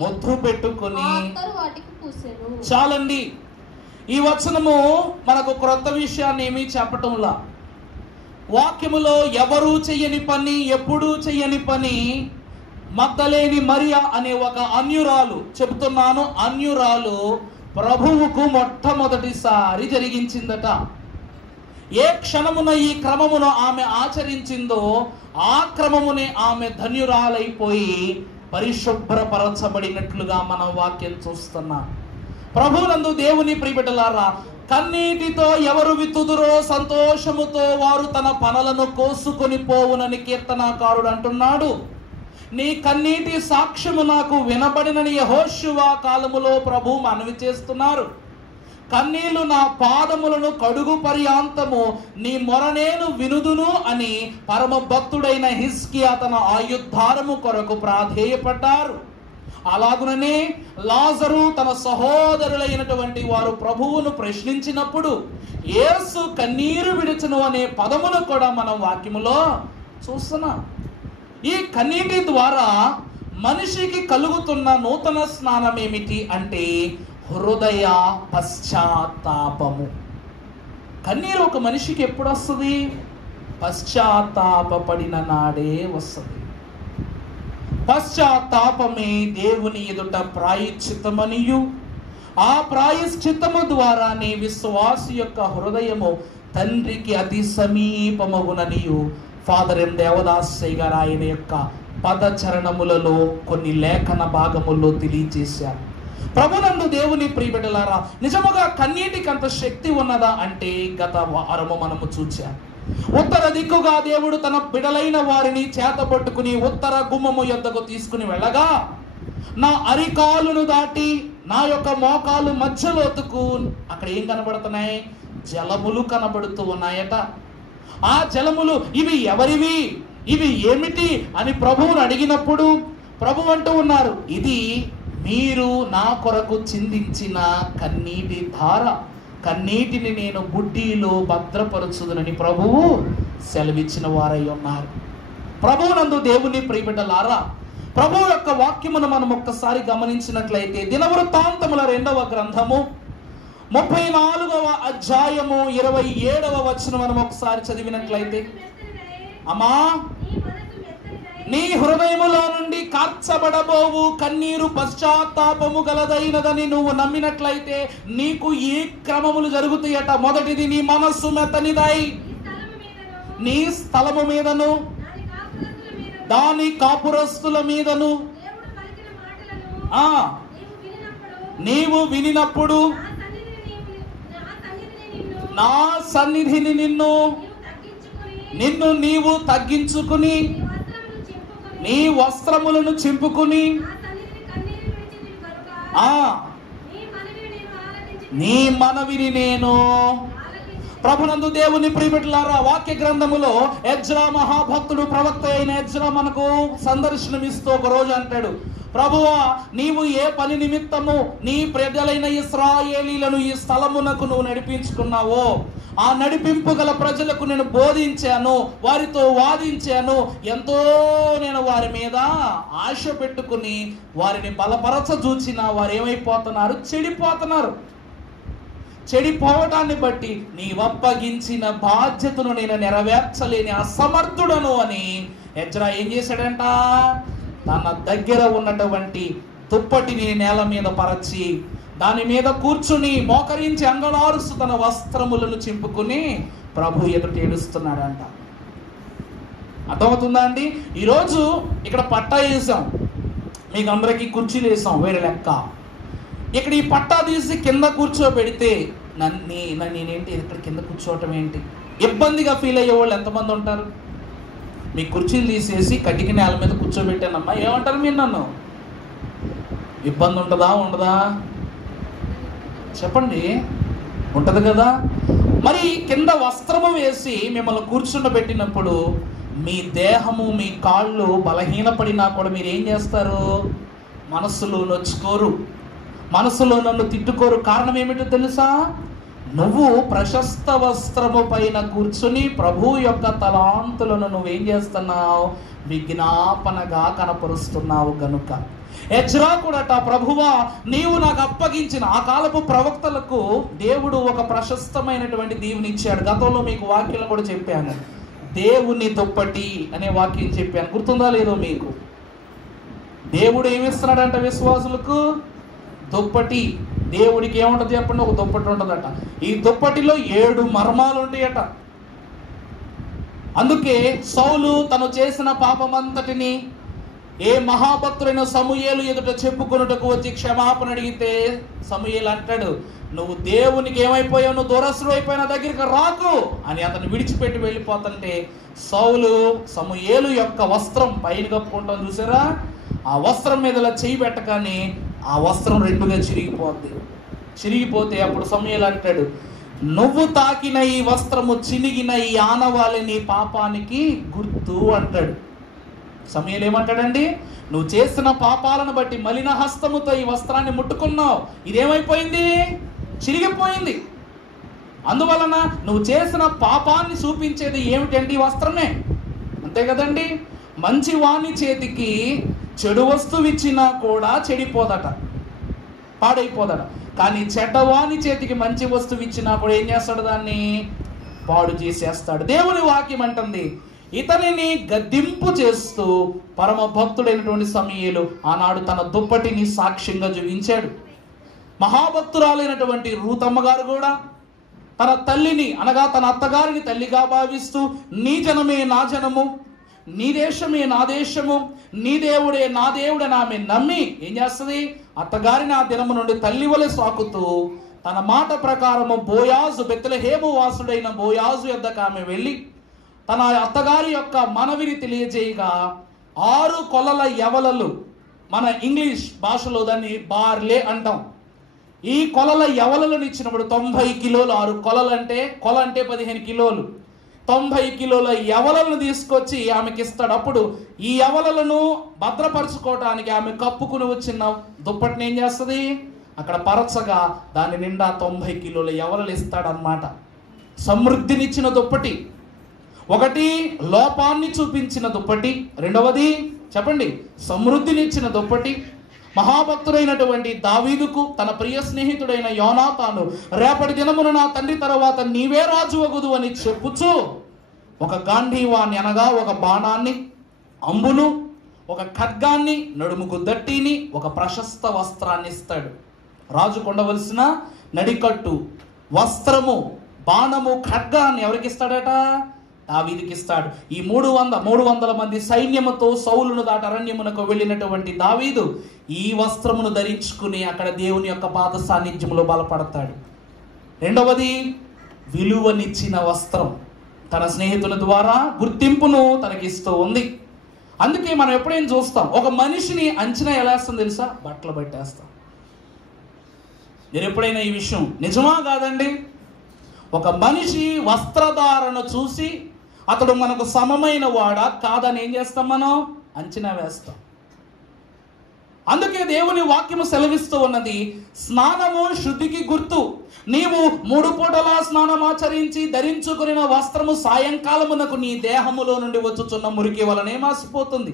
ముద్దు పెట్టుకొని. చాలండి. ఈ వచనము మనకు క్రొత్త విషయాన్ని ఏమీ చెప్పటంలా. వాక్యములో ఎవరూ చెయ్యని పని, ఎప్పుడూ చెయ్యని పని మగ్దలేని మరియా అనే ఒక అన్యురాలు, చెబుతున్నాను అన్యురాలు, ప్రభువుకు మొట్టమొదటిసారి జరిగించిందట. ఏ క్షణమున ఈ క్రమమును ఆమె ఆచరించిందో ఆ క్రమమునే ఆమె ధన్యురాలైపోయి పరిశుభ్రపరచబడినట్లుగా మనం వాక్యం చూస్తున్నాం. ప్రభువునందు దేవుని ప్రియబిడ్డలారా, కన్నీటితో ఎవరు విత్తుదురో సంతోషముతో వారు తన పనులను కోసుకొని పోవునని కీర్తనాకారుడు అంటున్నాడు. నీ కన్నీటి సాక్ష్యము నాకు వినబడినని యెహోషువ కాలములో ప్రభు మనవి చేస్తున్నారు. కన్నీళ్లు నా పాదములను కడుగు పర్యాంతము నీ మొర నేను వినుదును అని పరమ భక్తుడైన హిజ్కియా తన ఆయుద్ధారము కొరకు ప్రాధేయపడ్డారు. అలాగుననే లాజరు తన సహోదరులైనటువంటి వారు ప్రభువును ప్రశ్నించినప్పుడు యేసు కన్నీరు విడిచును అనే పదమును కూడా మనం వాక్యములో చూస్తున్నాం. ఈ కన్నీటి ద్వారా మనిషికి కలుగుతున్న నూతన స్నానం ఏమిటి అంటే హృదయ పశ్చాత్తాపము. కన్నీరు ఒక మనిషికి ఎప్పుడు వస్తుంది? పశ్చాత్తాపడిన నాడే వస్తుంది. పశ్చాత్తాపమే దేవుని ఎదుట ప్రాయశ్చిత్తమనియు ఆ ప్రాయశ్చిత్తము ద్వారానే విశ్వాసి యొక్క హృదయము తండ్రికి అతి సమీపమగుననియు ఫాదర్ ఎం దేవదాసయ్య గారు ఆయన యొక్క పదచరణములలో కొన్ని లేఖన భాగముల్లో తెలియజేశారు. ప్రభునందు దేవుని ప్రియబిడ్డలారా, నిజముగా కన్నీటికి అంత శక్తి ఉన్నదా అంటే గత వారము మనము చూచాం. ఉత్తర దిక్కుగా దేవుడు తన బిడలైన వారిని చేతపట్టుకుని ఉత్తర గుమ్మము యొద్దకు తీసుకుని వెళ్ళగా నా అరికాలును దాటి నా యొక్క మోకాలు మధ్యలోతుకు అక్కడ ఏం కనబడుతున్నాయి? జలములు కనబడుతూ ఉన్నాయట. ఆ జలములు ఇవి ఎవరివి, ఇవి ఏమిటి అని ప్రభువును అడిగినప్పుడు ప్రభు అంటూ ఉన్నారు, ఇది మీరు నా కొరకు చిందించిన కన్నీటి ధార, కన్నీటిని నేను బుడ్డీలో భద్రపరచుదునని ప్రభువు సెలవిచ్చిన వారై ఉన్నారు. ప్రభువునందు దేవుని ప్రియబిడ్డలారా, ప్రభువు యొక్క వాక్యమును మనం ఒక్కసారి గమనించినట్లయితే దినవృత్తాంతముల 2వ గ్రంథము 34వ అధ్యాయము 27వ వచనం మనం ఒకసారి చదివినట్లయితే, అమ్మా నీ హృదయములో నుండి కార్చబడబోవు కన్నీరు పశ్చాత్తాపము గలదైనదని నువ్వు నమ్మినట్లయితే నీకు ఈ క్రమములు జరుగుతాయట. మొదటిది, నీ మనస్సు మెత్తనిదై నీ స్థలము మీదను దాని కాపురస్తుల మీదను నీవు వినినప్పుడు నా సన్నిధిని నిన్ను నీవు తగ్గించుకుని నీ వస్త్రములను చింపుకుని నీ మనవిని నేను. ప్రభునందు దేవుని ప్రియబిడ్డలారా, వాక్య గ్రంథములో ఎజ్రా మహాభక్తుడు ప్రవక్త అయిన ఎజ్రా మనకు సందర్శనమిస్తూ ఒక రోజు అంటాడు, ప్రభువా నీవు ఏ పని నిమిత్తము నీ ప్రజలైన ఇశ్రాయేలీలను ఈ స్థలమునకు నువ్వు నడిపించుకున్నావో ఆ నడిపింపు గల ప్రజలకు నేను బోధించాను, వారితో వాదించాను, ఎంతో నేను వారి మీద ఆశ పెట్టుకుని వారిని బలపరచజూచిన వారు ఏమైపోతున్నారు? చెడిపోతున్నారు. చెడిపోవడాన్ని బట్టి నీవప్పగించిన బాధ్యతను నేను నెరవేర్చలేని అసమర్థుడను అని ఎజ్రా ఏం చేశాడంట? తన దగ్గర ఉన్నటువంటి దుప్పటిని నేల మీద పరచి దాని మీద కూర్చుని మోకరించి అంగలారుస్తూ తన వస్త్రములను చింపుకుని ప్రభు ఎదుట ఏడుస్తున్నాడంట. అర్థమవుతుందా అండి? ఈరోజు ఇక్కడ పట్టా వేసాం, మీకు అందరికీ కుర్చీలు వేసాం, వేరే లెక్క. ఇక్కడ ఈ పట్టా తీసి కింద కూర్చోబెడితే నేనేంటి ఇక్కడ కింద కూర్చోవటం ఏంటి? ఇబ్బందిగా ఫీల్ అయ్యే వాళ్ళు ఎంతమంది ఉంటారు? మీ కుర్చీలు తీసేసి కటికి నేల మీద కూర్చోబెట్టానమ్మా, ఏమంటారు మీరు నన్ను? ఇబ్బంది ఉంటుందా ఉండదా చెప్పండి? ఉంటుంది కదా. మరి కింద వస్త్రము వేసి మిమ్మల్ని కూర్చుండబెట్టినప్పుడు మీ దేహము మీ కాళ్ళు బలహీనపడినా కూడా మీరు ఏం చేస్తారు? మనస్సులో నొచ్చుకోరు, మనసులో నన్ను తిట్టుకోరు. కారణం ఏమిటో తెలుసా? నువ్వు ప్రశస్త వస్త్రము పైన కూర్చుని ప్రభు యొక్క తలాంతులను నువ్వేం చేస్తున్నావు? విజ్ఞాపనగా కనపరుస్తున్నావు గనుక. ఎజ్రా కూడాట, ప్రభువా నీవు నాకు అప్పగించిన ఆ కాలపు ప్రవక్తలకు దేవుడు ఒక ప్రశస్తమైనటువంటి దీవుని ఇచ్చాడు. గతంలో మీకు వాక్యం కూడా చెప్పాను, దేవుని దుప్పటి అనే వాక్యం చెప్పాను, గుర్తుందా లేదో మీకు? దేవుడు ఏమిస్తున్నాడంట విశ్వాసులకు? దుప్పటి. దేవుడికి ఏముంటుంది చెప్పండి? ఒక దుప్పటి ఉంటుందట. ఈ దుప్పటిలో 7 మర్మాలు ఉంటాయట. అందుకే సౌలు తను చేసిన పాపమంతటిని ఏ మహాభక్తుడైన సమూయేలు ఎదుట చెప్పుకొనుటకు వచ్చి క్షమాపణ అడిగితే సమూయేలు అంటాడు, నువ్వు దేవునికి ఏమైపోయావు? నువ్వు దూరస్తుడు అయిపోయిన దగ్గరికి రాకు అని అతను విడిచిపెట్టి వెళ్ళిపోతుంటే సౌలు సమూయేలు యొక్క వస్త్రం పైన కప్పుకుంటాం చూసారా? ఆ వస్త్రం మీద ఇలా చేయి పెట్టగానే ఆ వస్త్రం 2గా చిరిగిపోతే అప్పుడు సమూయేలు అంటాడు, నువ్వు తాకిన ఈ వస్త్రము చినిగిన ఈ ఆనవాళి నీ పాపానికి గుర్తు అంటాడు. సమూయేలు ఏమంటాడండి? నువ్వు చేసిన పాపాలను బట్టి మలిన హస్తముతో ఈ వస్త్రాన్ని ముట్టుకున్నావు, ఇదేమైపోయింది? చిరిగిపోయింది. అందువలన నువ్వు చేసిన పాపాన్ని చూపించేది ఏమిటండి? ఈ వస్త్రమే, అంతే కదండి. మంచి వాణి చేతికి చెడు వస్తువు ఇచ్చినా కూడా చెడిపోదట, పాడైపోదట. కానీ చెడ్డవాణి చేతికి మంచి వస్తువు ఇచ్చినా కూడా ఏం చేస్తాడు? దాన్ని పాడు చేసేస్తాడు. దేవుని వాక్యం అంటుంది, ఇతనిని గద్దింపు చేస్తూ పరమ భక్తుడైనటువంటి సమూయేలు ఆనాడు తన దుప్పటిని సాక్ష్యంగా చూపించాడు. మహాభక్తురాలైనటువంటి రూతమ్మ గారు కూడా తన తల్లిని అనగా తన అత్తగారిని తల్లిగా భావిస్తూ నీ జనమే నా జనము, నీ దేశమే నా దేశము, నీ దేవుడే నా దేవుడని ఆమె నమ్మి ఏం చేస్తుంది? అత్తగారిని ఆ దినము నుండి తల్లి వలె సాకుతూ తన మాట ప్రకారము బోయాజు, బెత్లెహేము వాసుడైన బోయాజు యొద్దకు ఆమె వెళ్ళి తన అత్తగారి యొక్క మనవిని తెలియజేయగా 6 కొలల యవలలు, మన ఇంగ్లీష్ భాషలో దాన్ని బార్లే అంటాం. ఈ కొలల యవలలను ఇచ్చినప్పుడు 90 కిలోలు, 6 కొలలు అంటే కొల అంటే 15 కిలోలు, 90 కిలోల యవలను తీసుకొచ్చి ఆమెకి ఇస్తాడు. అప్పుడు ఈ యవలను భద్రపరచుకోవడానికి ఆమె కప్పుకుని వచ్చిన దుప్పటిని ఏం చేస్తుంది? అక్కడ పరచగా దాని నిండా 90 కిలోల యవలలు ఇస్తాడనమాట. సమృద్ధినిచ్చిన దుప్పటి. ఒకటి లోపాన్ని చూపించిన దుప్పటి, రెండవది చెప్పండి సమృద్ధినిచ్చిన దుప్పటి. మహాభక్తుడైనటువంటి దావీదుకు తన ప్రియ స్నేహితుడైన యోనాతాను రేపటి దినమున నా తండ్రి తర్వాత నీవే రాజు అగుదు అని చెప్పుచు ఒక గాంధీవాన్ని అనగా ఒక బాణాన్ని, అంబును, ఒక ఖడ్గాన్ని, నడుముకు దట్టిని, ఒక ప్రశస్త వస్త్రాన్ని ఇస్తాడు. రాజు కొండవలసిన నడికట్టు, వస్త్రము, బాణము, ఖడ్గాన్ని ఎవరికి ఇస్తాడట? దావీదుకి ఇస్తాడు. ఈ 300 మంది సైన్యముతో సౌలును దాటి అరణ్యమునకు వెళ్ళినటువంటి దావీదు ఈ వస్త్రమును ధరించుకుని అక్కడ దేవుని యొక్క పాద సాన్నిధ్యములో బలపడతాడు. రెండవది విలువనిచ్చిన వస్త్రం, తన స్నేహితుల ద్వారా గుర్తింపును తనకిస్తూ ఉంది. అందుకే మనం ఎప్పుడైనా చూస్తాం, ఒక మనిషిని అంచనా ఎలా వేస్తాం తెలుసా? బట్టలు పెట్టేస్తాం. మీరు ఎప్పుడైనా ఈ విషయం నిజమా కాదండి? ఒక మనిషి వస్త్రధారణ చూసి అతడు మనకు సమమైన వాడా కాదని ఏం చేస్తాం? మనం అంచనా వేస్తాం. అందుకే దేవుని వాక్యము సెలవిస్తూ ఉన్నది, స్నానము శుద్ధికి గుర్తు. నీవు 3 పూటల స్నానం ఆచరించి ధరించుకుని వస్త్రము సాయంకాలమునకు నీ దేహములో నుండి వచ్చుచున్న మురికి వలనే మాసిపోతుంది.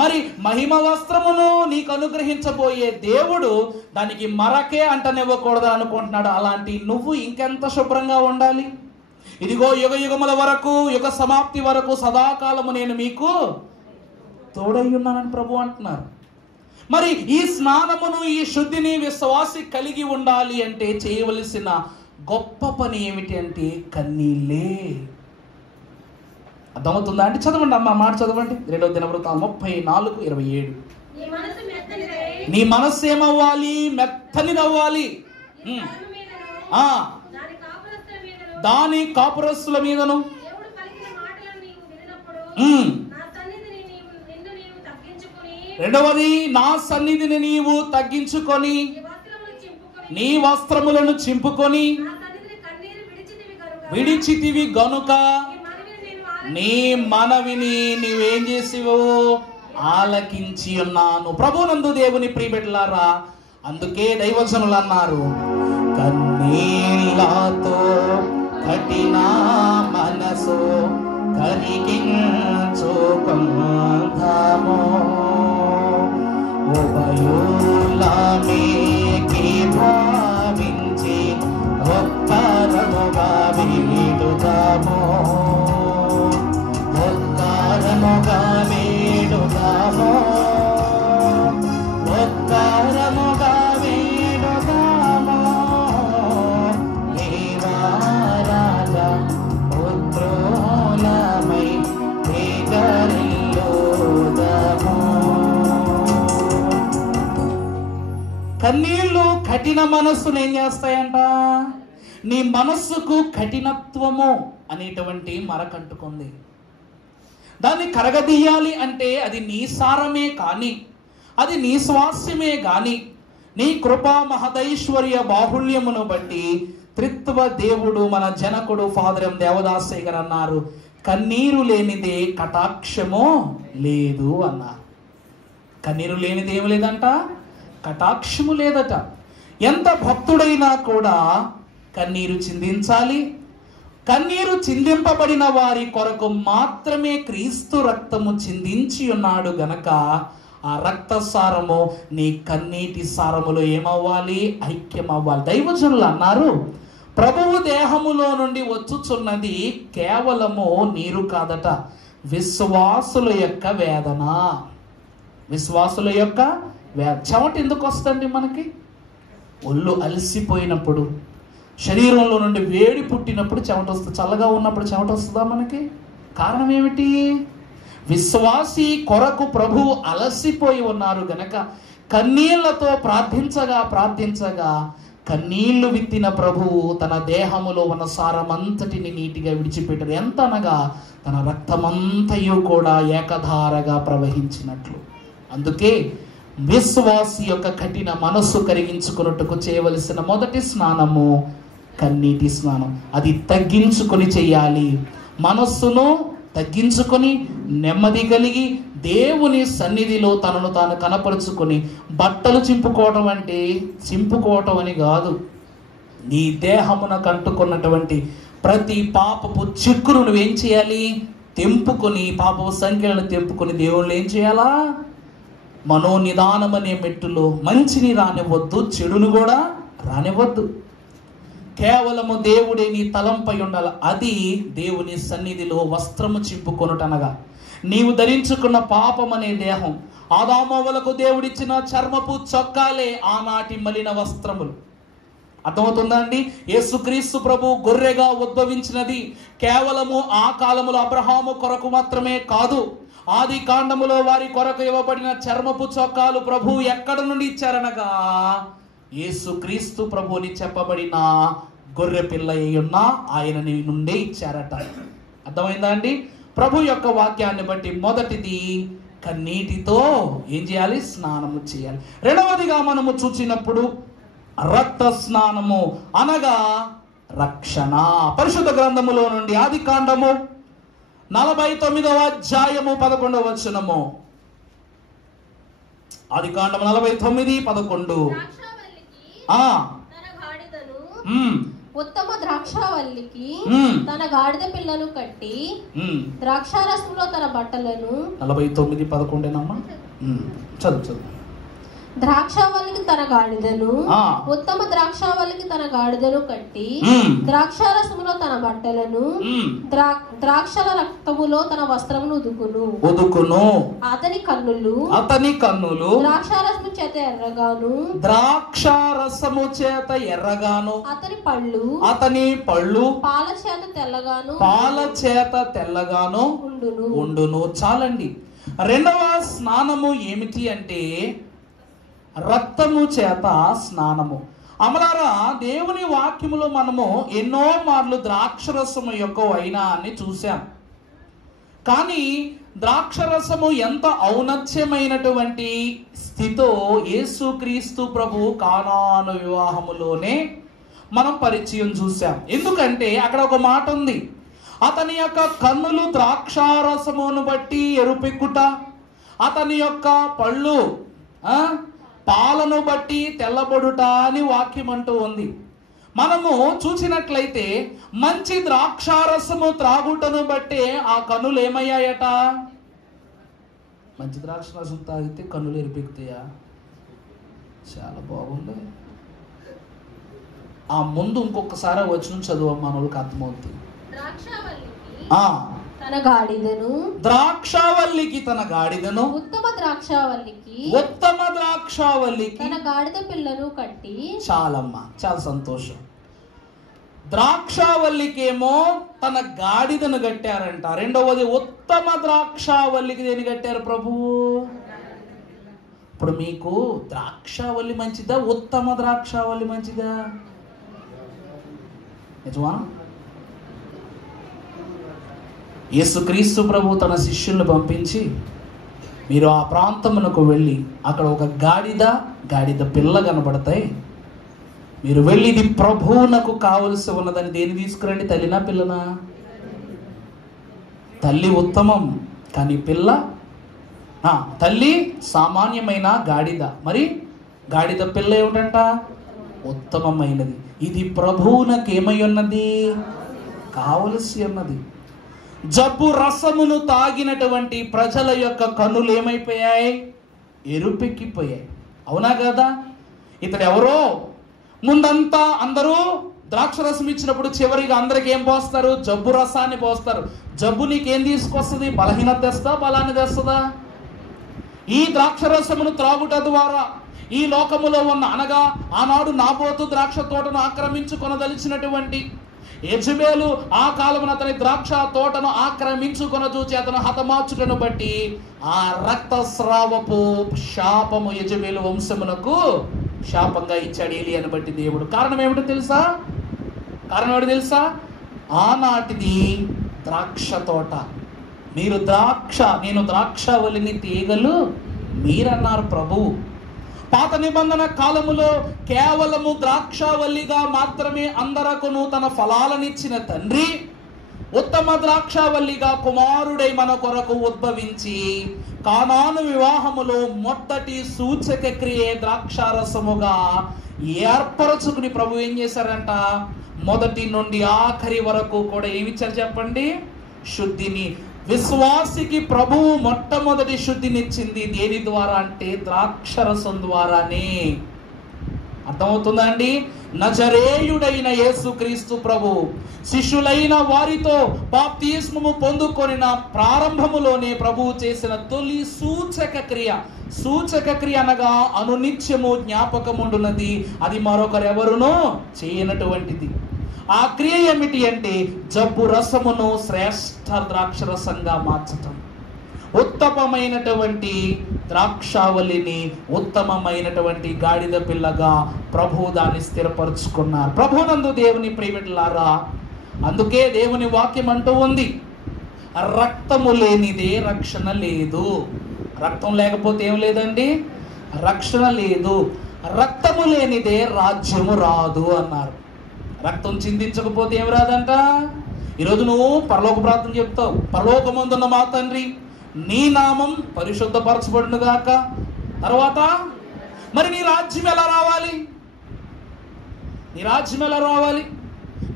మరి మహిమ వస్త్రమును నీకు అనుగ్రహించబోయే దేవుడు దానికి మరకే అంటనివ్వకూడదు అనుకుంటున్నాడు. అలాంటి నువ్వు ఇంకెంత శుభ్రంగా ఉండాలి? ఇదిగో యుగ యుగముల వరకు, యుగ సమాప్తి వరకు సదాకాలము నేను మీకు తోడై ఉన్నానని ప్రభు అంటున్నారు. మరి ఈ స్నానమును, ఈ శుద్ధిని విశ్వాసి కలిగి ఉండాలి అంటే చేయవలసిన గొప్ప పని ఏమిటి అంటే కన్నీళ్ళే. అర్థమవుతుందా అంటే చదవండి అమ్మా, మాట చదవండి. 2వ దినవృత్తాంతం 34:27. నీ మనస్సు ఏమవ్వాలి? మెత్తనిదవ్వాలి. దాని కాపురస్తుల మీదను రెండవది, నా సన్నిధిని నీవు తగ్గించుకొని నీ వస్త్రములను చింపుకొని విడిచితివి గనుక నీ మనవిని నీవేం చేసివో ఆలకించి ఉన్నాను. ప్రభునందు దేవుని ప్రియబిడ్డలారా, అందుకే దైవజనులు అన్నారు, కన్నీళ్ళతో కఠిన మనసు కరిగించుకుందాము, ఉభయులమేకి భావించి ఒక్కరముగా వీడుదాము, ఒక్కరముగా వీడుదాము, ఒక్కరముగా వీడుదాము. దేవారాజా పుత్రులమై ఏకరిల్లుదాము. కన్నీళ్లు కఠిన మనస్సును ఏం చేస్తాయంట? నీ మనస్సుకు కఠినత్వము అనేటువంటి మరకంటుకుంది. దాన్ని కరగదీయాలి అంటే అది నీ సారమే కానీ, అది నీ స్వాస్యమే కానీ, నీ కృపా మహదైశ్వర్య బాహుళ్యమును బట్టి త్రిత్వ దేవుడు మన జనకుడు ఫాదర్ ఎం దేవదాసయ్య గారు అన్నారు, కన్నీరు లేనిదే కటాక్షము లేదు అన్నారు. కన్నీరు లేనిది ఏమి లేదంట? కటాక్షము లేదట. ఎంత భక్తుడైనా కూడా కన్నీరు చిందించాలి. కన్నీరు చిందింపబడిన వారి కొరకు మాత్రమే క్రీస్తు రక్తము చిందించి ఉన్నాడు గనక ఆ రక్త సారము నీ కన్నీటి సారములో ఏమవ్వాలి? ఐక్యం అవ్వాలి. దైవజనులు అన్నారు, ప్రభువు దేహములో నుండి వచ్చుచున్నది కేవలము నీరు కాదట, విశ్వాసుల యొక్క వేదన. విశ్వాసుల యొక్క చెమట ఎందుకు వస్తుంది మనకి? ఒళ్ళు అలసిపోయినప్పుడు, శరీరంలో నుండి వేడి పుట్టినప్పుడు చెమట వస్తుంది. చల్లగా ఉన్నప్పుడు చెమట వస్తుందా మనకి? కారణం ఏమిటి? విశ్వాసి కొరకు ప్రభువు అలసిపోయి ఉన్నారు గనక కన్నీళ్లతో ప్రార్థించగా కన్నీళ్లు విత్తిన ప్రభువు తన దేహములో ఉన్న సారమంతటిని నీటిగా విడిచిపెట్టారు. ఎంత అనగా తన రక్తమంతయు కూడా ఏకధారగా ప్రవహించినట్లు. అందుకే విశ్వాసి యొక్క కఠిన మనస్సు కరిగించుకున్నట్టుకు చేయవలసిన మొదటి స్నానము కన్నీటి స్నానం. అది తగ్గించుకొని చేయాలి. మనస్సును తగ్గించుకొని నెమ్మది కలిగి దేవుని సన్నిధిలో తనను తాను కనపరుచుకొని, బట్టలు చింపుకోవటం అంటే చింపుకోవటం అని కాదు, నీ దేహమున కంటుకున్నటువంటి ప్రతి పాపపు చిక్కును నువ్వేం చేయాలి? తెంపుకొని, పాపపు సంఖ్యలను తెంపుకొని దేవుళ్ళు ఏం చేయాలా? మనోనిదానం అనే మెట్టులో మంచిని రానివ్వద్దు, చెడును కూడా రానివ్వద్దు. కేవలము దేవుడే నీ తలంపై ఉండాలి. అది దేవుని సన్నిధిలో వస్త్రము చింపుకొనుటనగా నీవు ధరించుకున్న పాపం అనే దేహం, ఆదామవ్వలకు దేవుడిచ్చిన చర్మపు చొక్కాలే ఆనాటి మలిన వస్త్రములు. అర్థమవుతుందా అండి? యేసుక్రీస్తు ప్రభు గొర్రెగా ఉద్భవించినది కేవలము ఆ కాలములో అబ్రహాము కొరకు మాత్రమే కాదు. ఆది కాండములో వారి కొరకు ఇవ్వబడిన చర్మపు చొక్కాలు ప్రభు ఎక్కడ నుండి ఇచ్చారనగా యేసుక్రీస్తు ప్రభుని చెప్పబడిన గొర్రె పిల్ల అయ్యున్న ఆయనని నుండే ఇచ్చారట. అర్థమైందా అండి? ప్రభు యొక్క వాక్యాన్ని బట్టి మొదటిది కన్నీటితో ఏం చేయాలి? స్నానము చేయాలి. రెండవదిగా మనము చూసినప్పుడు రక్త స్నానము అనగా రక్షణ. పరిశుద్ధ గ్రంథములో నుండి ఆది కాండము 49వ అధ్యాయము 11వ వచనము. ఆదికాండం 49:11. ఉత్తమ ద్రాక్షావల్లికి తన గాడిద పిల్లను కట్టి ద్రాక్షారసంలో తన బట్టలను 49:11 చదువు. ద్రాక్షావల్లికి తన గాడిదను, ఉత్తమ ద్రాక్షావల్లికి తన గాడిదను కట్టి ద్రాక్షారసములో తన బట్టలను, ద్రాక్షల రక్తములో తన వస్త్రమును ఉదుకును. అతని కన్నులు ద్రాక్షారసము చేత ఎర్రగాను, అతని పళ్ళు పాల చేత తెల్లగాను ఉండును. చాలండి. రెండవ స్నానము ఏమిటి అంటే రక్తము చేత స్నానము. అమలారా, దేవుని వాక్యములో మనము ఎన్నో మార్లు ద్రాక్షరసము యొక్క వైనాన్ని చూసాం. కానీ ద్రాక్షరసము ఎంత ఔన్నత్యమైనటువంటి స్థితితో యేసుక్రీస్తు ప్రభు కానాను వివాహములోనే మనం పరిచయం చూసాం. ఎందుకంటే అక్కడ ఒక మాట ఉంది, అతని యొక్క కన్నులు ద్రాక్షారసమును బట్టి ఎరుపెక్కుట, అతని యొక్క పళ్ళు పాలను బట్టి తెల్లబడుట అని వాక్యం అంటూ ఉంది. మనము చూసినట్లయితే మంచి ద్రాక్షారసము త్రాగుటను బట్టే ఆ కన్నులు ఏమయ్యాయట? మంచి ద్రాక్షారసం తాగితే కన్నులు ఎరిపెక్కుతాయా? చాలా బాగుంది. ఆ ముందు ఇంకొకసారి వచ్చిన చదువు మనోళ్ళకి అర్థమవుతుంది. ద్రాక్షావల్లికి తన గాడిదను, ఉత్తమ ద్రాక్షావల్లికి తన గాడిద పిల్లను కట్టి. చాలమ్మా, చాలా సంతోషం. ద్రాక్షావల్లికేమో తన గాడిదను కట్టారంట. రెండవది ఉత్తమ ద్రాక్షావల్లికి దేని కట్టారు ప్రభువు? ఇప్పుడు మీకు ద్రాక్షావల్లి మంచిదా, ఉత్తమ ద్రాక్షావల్లి మంచిదా? నిజమా? యేసుక్రీస్తు ప్రభు తన శిష్యులను పంపించి, మీరు ఆ ప్రాంతమునకు వెళ్ళి అక్కడ ఒక గాడిద పిల్ల కనబడతాయి, మీరు వెళ్ళి ఇది ప్రభువునకు కావలసి ఉన్నదని దేని తీసుకురండి? తల్లినా పిల్లనా? తల్లి ఉత్తమం, కానీ పిల్ల తల్లి సామాన్యమైన గాడిద, మరి గాడిద పిల్ల ఏమిటంట? ఉత్తమమైనది. ఇది ప్రభువునకు ఏమై ఉన్నది? కావలసి ఉన్నది. జబ్బు రసమును తాగినటువంటి ప్రజల యొక్క కన్నులు ఏమైపోయాయి? ఎరుపెక్కిపోయాయి. అవునా కదా? ఇతడు ఎవరో ముందంతా అందరూ ద్రాక్షరసం ఇచ్చినప్పుడు చివరిగా అందరికి ఏం పోస్తారు? జబ్బు రసాన్ని పోస్తారు. జబ్బు నీకేం తీసుకొస్తుంది? బలహీనత తెస్తా, బలాన్ని తెస్తుందా? ఈ ద్రాక్షరసమును త్రాగుట ద్వారా ఈ లోకములో ఉన్న, అనగా ఆనాడు నాబోతు ద్రాక్ష తోటను ఆక్రమించుకొనదలిచినటువంటి యెజబేలు ఆ కాలమున అతని ద్రాక్ష తోటను ఆక్రమించుకొన చూచి అతను హతమార్చుటను బట్టి ఆ రక్తస్రావపు శాపము యెజబేలు వంశమునకు శాపంగా ఇచ్చాడు ఏలియాను బట్టి దేవుడు. కారణం ఏమిటో తెలుసా? ఆనాటిది ద్రాక్ష తోట. నేను ద్రాక్షవల్లిని తీగలు మీరన్నారు ప్రభువు. పాత నిబంధన కాలములో కేవలము ద్రాక్షావల్లిగా మాత్రమే అందరకును తన ఫలాలనిచ్చిన తండ్రి ఉత్తమ ద్రాక్షావల్లిగా కుమారుడై మన కొరకు ఉద్భవించి కానాను వివాహములో మొదటి సూచక క్రియ ద్రాక్షారసముగా ఏర్పరచుకుని ప్రభు ఏం చేశారంట? మొదటి నుండి ఆఖరి వరకు కూడా ఏమిచ్చారు చెప్పండి? శుద్ధిని. విశ్వాసికి ప్రభువు మొట్టమొదటి శుద్ధినిచ్చింది దేని ద్వారా అంటే ద్రాక్షరసం ద్వారానే. అర్థమవుతుందా అండి? నజరేయుడైన యేసుక్రీస్తు ప్రభు శిష్యులైన వారితో బాప్తిస్మము పొందుకొనిన ప్రారంభములోనే ప్రభువు చేసిన తొలి సూచక క్రియ అనగా అనునిత్యము జ్ఞాపకముండున్నది, అది మరొకరెవరునూ చేయనటువంటిది. ఆ క్రియ ఏమిటి అంటే జబ్బు రసమును శ్రేష్ఠ ద్రాక్షరసంగా మార్చటం. ఉత్తమమైనటువంటి ద్రాక్షావళిని ఉత్తమమైనటువంటి గాడిద పిల్లగా ప్రభు దాన్ని స్థిరపరుచుకున్నారు. ప్రభునందు దేవుని ప్రియమిట్లారా, అందుకే దేవుని వాక్యం అంటూ ఉంది, రక్తము లేనిదే రక్షణ లేదు. రక్తం లేకపోతే ఏం లేదండి? రక్షణ లేదు. రక్తము లేనిదే రాజ్యము రాదు అన్నారు. రక్తం చిందించకపోతే ఏం రాదంట? ఈరోజు నువ్వు పరలోక ప్రార్థన చెప్తావు, పరలోకమందున్న మా తండ్రి నీ నామం పరిశుద్ధపరచబడును గాక, తర్వాత మరి నీ రాజ్యం ఎలా రావాలి? నీ రాజ్యం ఎలా రావాలి?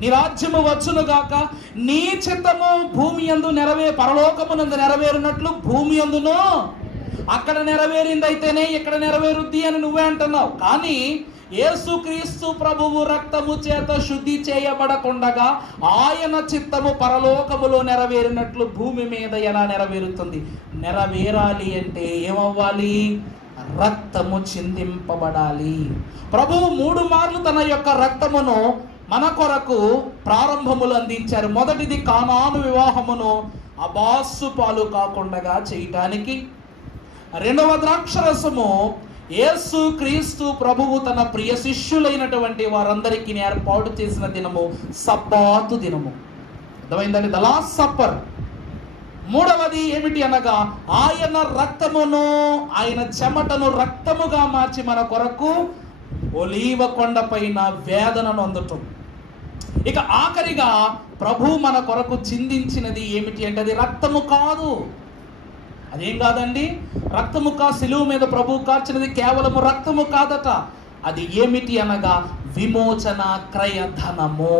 నీ రాజ్యము వచ్చును గాక, నీ చిత్తము భూమి యందు పరలోకమునందు నెరవేరినట్లు భూమి యందును. అక్కడ నెరవేరిందైతేనే ఇక్కడ నెరవేరుద్ది అని నువ్వే అంటున్నావు. కానీ యేసుక్రీస్తు ప్రభువు రక్తము చేత శుద్ధి చేయబడకుండగా ఆయన చిత్తము పరలోకములో నెరవేరినట్లు భూమి మీద ఎలా నెరవేరుతుంది? నెరవేరాలి అంటే ఏమవ్వాలి? రక్తము చిందింపబడాలి. ప్రభువు 3 మార్లు తన యొక్క రక్తమును మన కొరకు ప్రారంభములు అందించారు. మొదటిది కానాను వివాహమును అబాస్సు పాలు కాకుండా చేయటానికి. రెండవ ద్రాక్షరసము యేసు క్రీస్తు ప్రభువు తన ప్రియ శిష్యులైనటువంటి వారందరికీ ఏర్పాటు చేసిన దినము సబ్బాతు దినము. అర్థమైందండి? The last supper. మూడవది ఏమిటి అనగా ఆయన రక్తమును, ఆయన చెమటను రక్తముగా మార్చి మన కొరకు ఒలీవ కొండ పైన వేదనను అందటం. ఇక ఆఖరిగా ప్రభు మన కొరకు చిందించినది ఏమిటి అంటే అది రక్తము కాదు. అదేం కాదండి? రక్తము సిలువ మీద ప్రభు కార్చినది కేవలము రక్తము కాదట. అది ఏమిటి అనగా విమోచన క్రయధనము.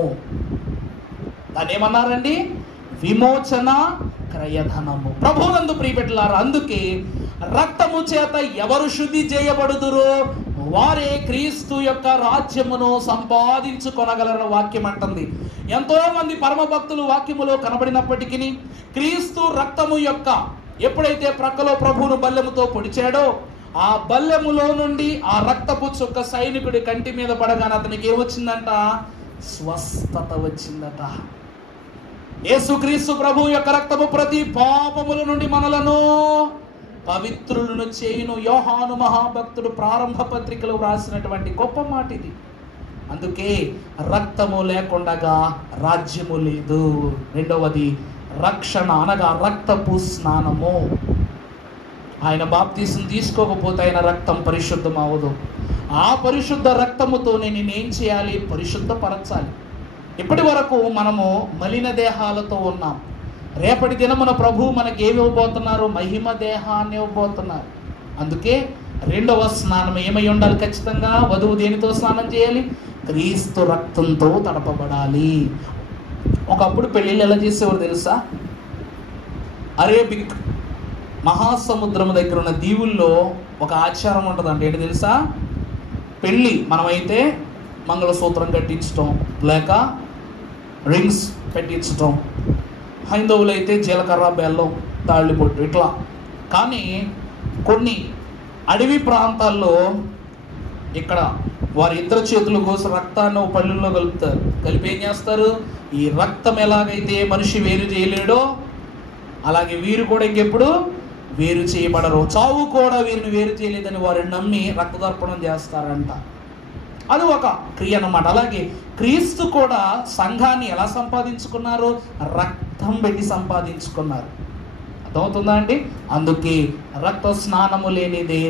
దాన్ని ఏమన్నారండి? విమోచన క్రయధనము. ప్రభువునందు ప్రియబిడ్డలారా, అందుకే రక్తము చేత ఎవరు శుద్ధి చేయబడుదురో వారే క్రీస్తు యొక్క రాజ్యమును సంపాదించుకొనగలరని వాక్యం అంటుంది. ఎంతో మంది పరమ భక్తులు వాక్యములో కనబడినప్పటికీ క్రీస్తు రక్తము యొక్క ఎప్పుడైతే ప్రక్కలో ప్రభువును బల్లెముతో పొడిచాడో ఆ బల్లెములో నుండి ఆ రక్తపు చుక్క సైనికుడి కంటి మీద పడగానే అతనికి ఏమొచ్చిందంట? స్వస్థత వచ్చిందట. యేసుక్రీస్తు ప్రభు యొక్క రక్తము ప్రతి పాపముల నుండి మనలను పవిత్రులను చేయును. యోహాను మహాభక్తుడు ప్రారంభ పత్రికలో వ్రాసినటువంటి గొప్ప మాట ఇది. అందుకే రక్తము లేకుండా రాజ్యము లేదు. రెండవది రక్షణ అనగా రక్తపు స్నానము. ఆయన బాప్తీసం తీసుకోకపోతే ఆయన రక్తం పరిశుద్ధం అవ్వదు. ఆ పరిశుద్ధ రక్తముతో నేనేం చేయాలి? పరిశుద్ధపరచాలి. ఇప్పటి వరకు మనము మలిన దేహాలతో ఉన్నాం. రేపటి దినమున ప్రభు మనకి ఏమి ఇవ్వబోతున్నారు? మహిమ దేహాన్ని ఇవ్వబోతున్నారు. అందుకే రెండవ స్నానం ఏమై ఉండాలి? ఖచ్చితంగా వధువు దేనితో స్నానం చేయాలి? క్రీస్తు రక్తంతో తడపబడాలి. ఒకప్పుడు పెళ్ళిళ్ళు ఎలా చేసేవారు తెలుసా? అరేబిక్ మహాసముద్రం దగ్గర ఉన్న దీవుల్లో ఒక ఆచారం ఉంటుందండి. ఏంటి తెలుసా? పెళ్ళి మనమైతే మంగళసూత్రం కట్టించటం, లేక రింగ్స్ పెట్టించటం. హైందవులైతే జీలకర్ర, బెల్లం, తాళ్ళిబొట్టు ఇట్లా. కానీ కొన్ని అడవి ప్రాంతాల్లో ఇక్కడ వారి ఇద్దరు చేతులు కోసి రక్తాన్ని పళ్ళుల్లో కలుపుతారు. కలిపి ఏం చేస్తారు? ఈ రక్తం ఎలాగైతే మనిషి వేరు చేయలేడో అలాగే వీరు కూడా ఇంకెప్పుడు వేరు చేయబడరు. చావు కూడా వీరిని వేరు చేయలేదని వారు నమ్మి రక్తదర్పణం చేస్తారంట. అది ఒక క్రియ అన్నమాట. అలాగే క్రీస్తు కూడా సంఘాన్ని ఎలా సంపాదించుకున్నారు? రక్తం పెట్టి సంపాదించుకున్నారు. అర్థమవుతుందా అండి? అందుకే రక్త స్నానము లేనిదే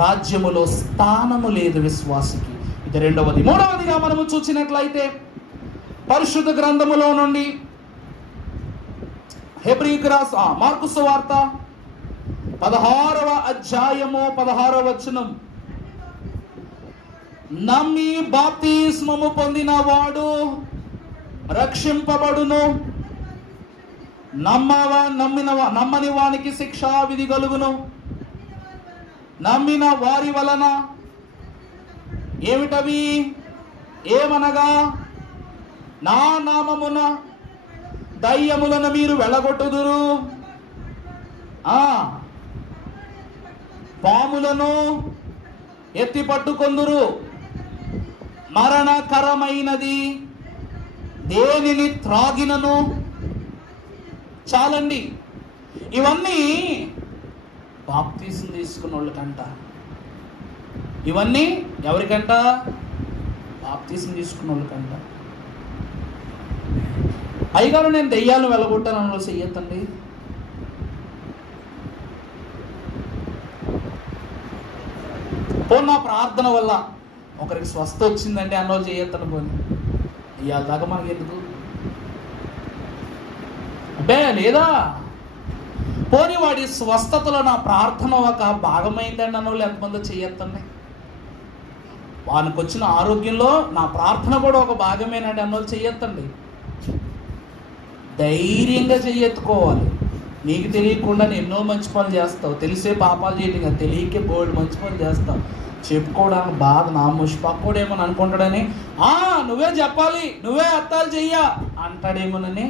రాజ్యములో స్థానము లేదు విశ్వాసికి. ఇది రెండవది. మూడవదిగా మనము చూసినట్లయితే పరిశుద్ధ గ్రంథములో నుండి హెబ్రీయులకు రాసిన మార్కు సువార్త 16వ అధ్యాయము 16వ వచనం. నమ్మి బాప్తిస్మము పొందిన వాడు రక్షింపబడును, నమ్మని వానికి శిక్షా విధి కలుగును. నమ్మిన వారి వలన ఏమిటవి? ఏమనగా నా నామమున దయ్యములను మీరు వెళ్ళగొట్టుదురు, పాములను ఎత్తి పట్టుకొందురు, మరణకరమైనది దేనిని త్రాగినను. చాలండి. ఇవన్నీ బాప్తీసం తీసుకున్న వాళ్ళకంట. ఇవన్నీ ఎవరికంట? బాప్తీసం తీసుకున్న వాళ్ళకంట. అయ్యగారు నేను దెయ్యాలను వెళ్ళగొట్టాను అన్న చెయ్యొద్దండి. పోనీ నా ప్రార్థన వల్ల ఒకరికి స్వస్థ వచ్చిందండి అన్నోళ్ళు చేయొద్దని పోనీ. ఇవాళ దాకా మనకి ఎందుకు? అబ్బే లేదా? పోనీ వాడి స్వస్థతలో నా ప్రార్థన ఒక భాగమైందండి అన్న వాళ్ళు ఎంతమంది చేయొద్దండి. వానికి వచ్చిన ఆరోగ్యంలో నా ప్రార్థన కూడా ఒక భాగమేనండి అన్న వాళ్ళు చేయొద్దండి. ధైర్యంగా చెయ్యెత్తుకోవాలి. నీకు తెలియకుండా ఎన్నో మంచి పనులు చేస్తావు, తెలిసే పాపాలు చేయడం కదా, తెలియకే బోల్డ్ మంచి పనులు చేస్తావు. చెప్పుకోవడానికి బాధ నా ముషి పక్కోడేమని అనుకుంటాడని, నువ్వే చెప్పాలి, నువ్వే అర్థాలు చెయ్యా అంటాడేమోనని.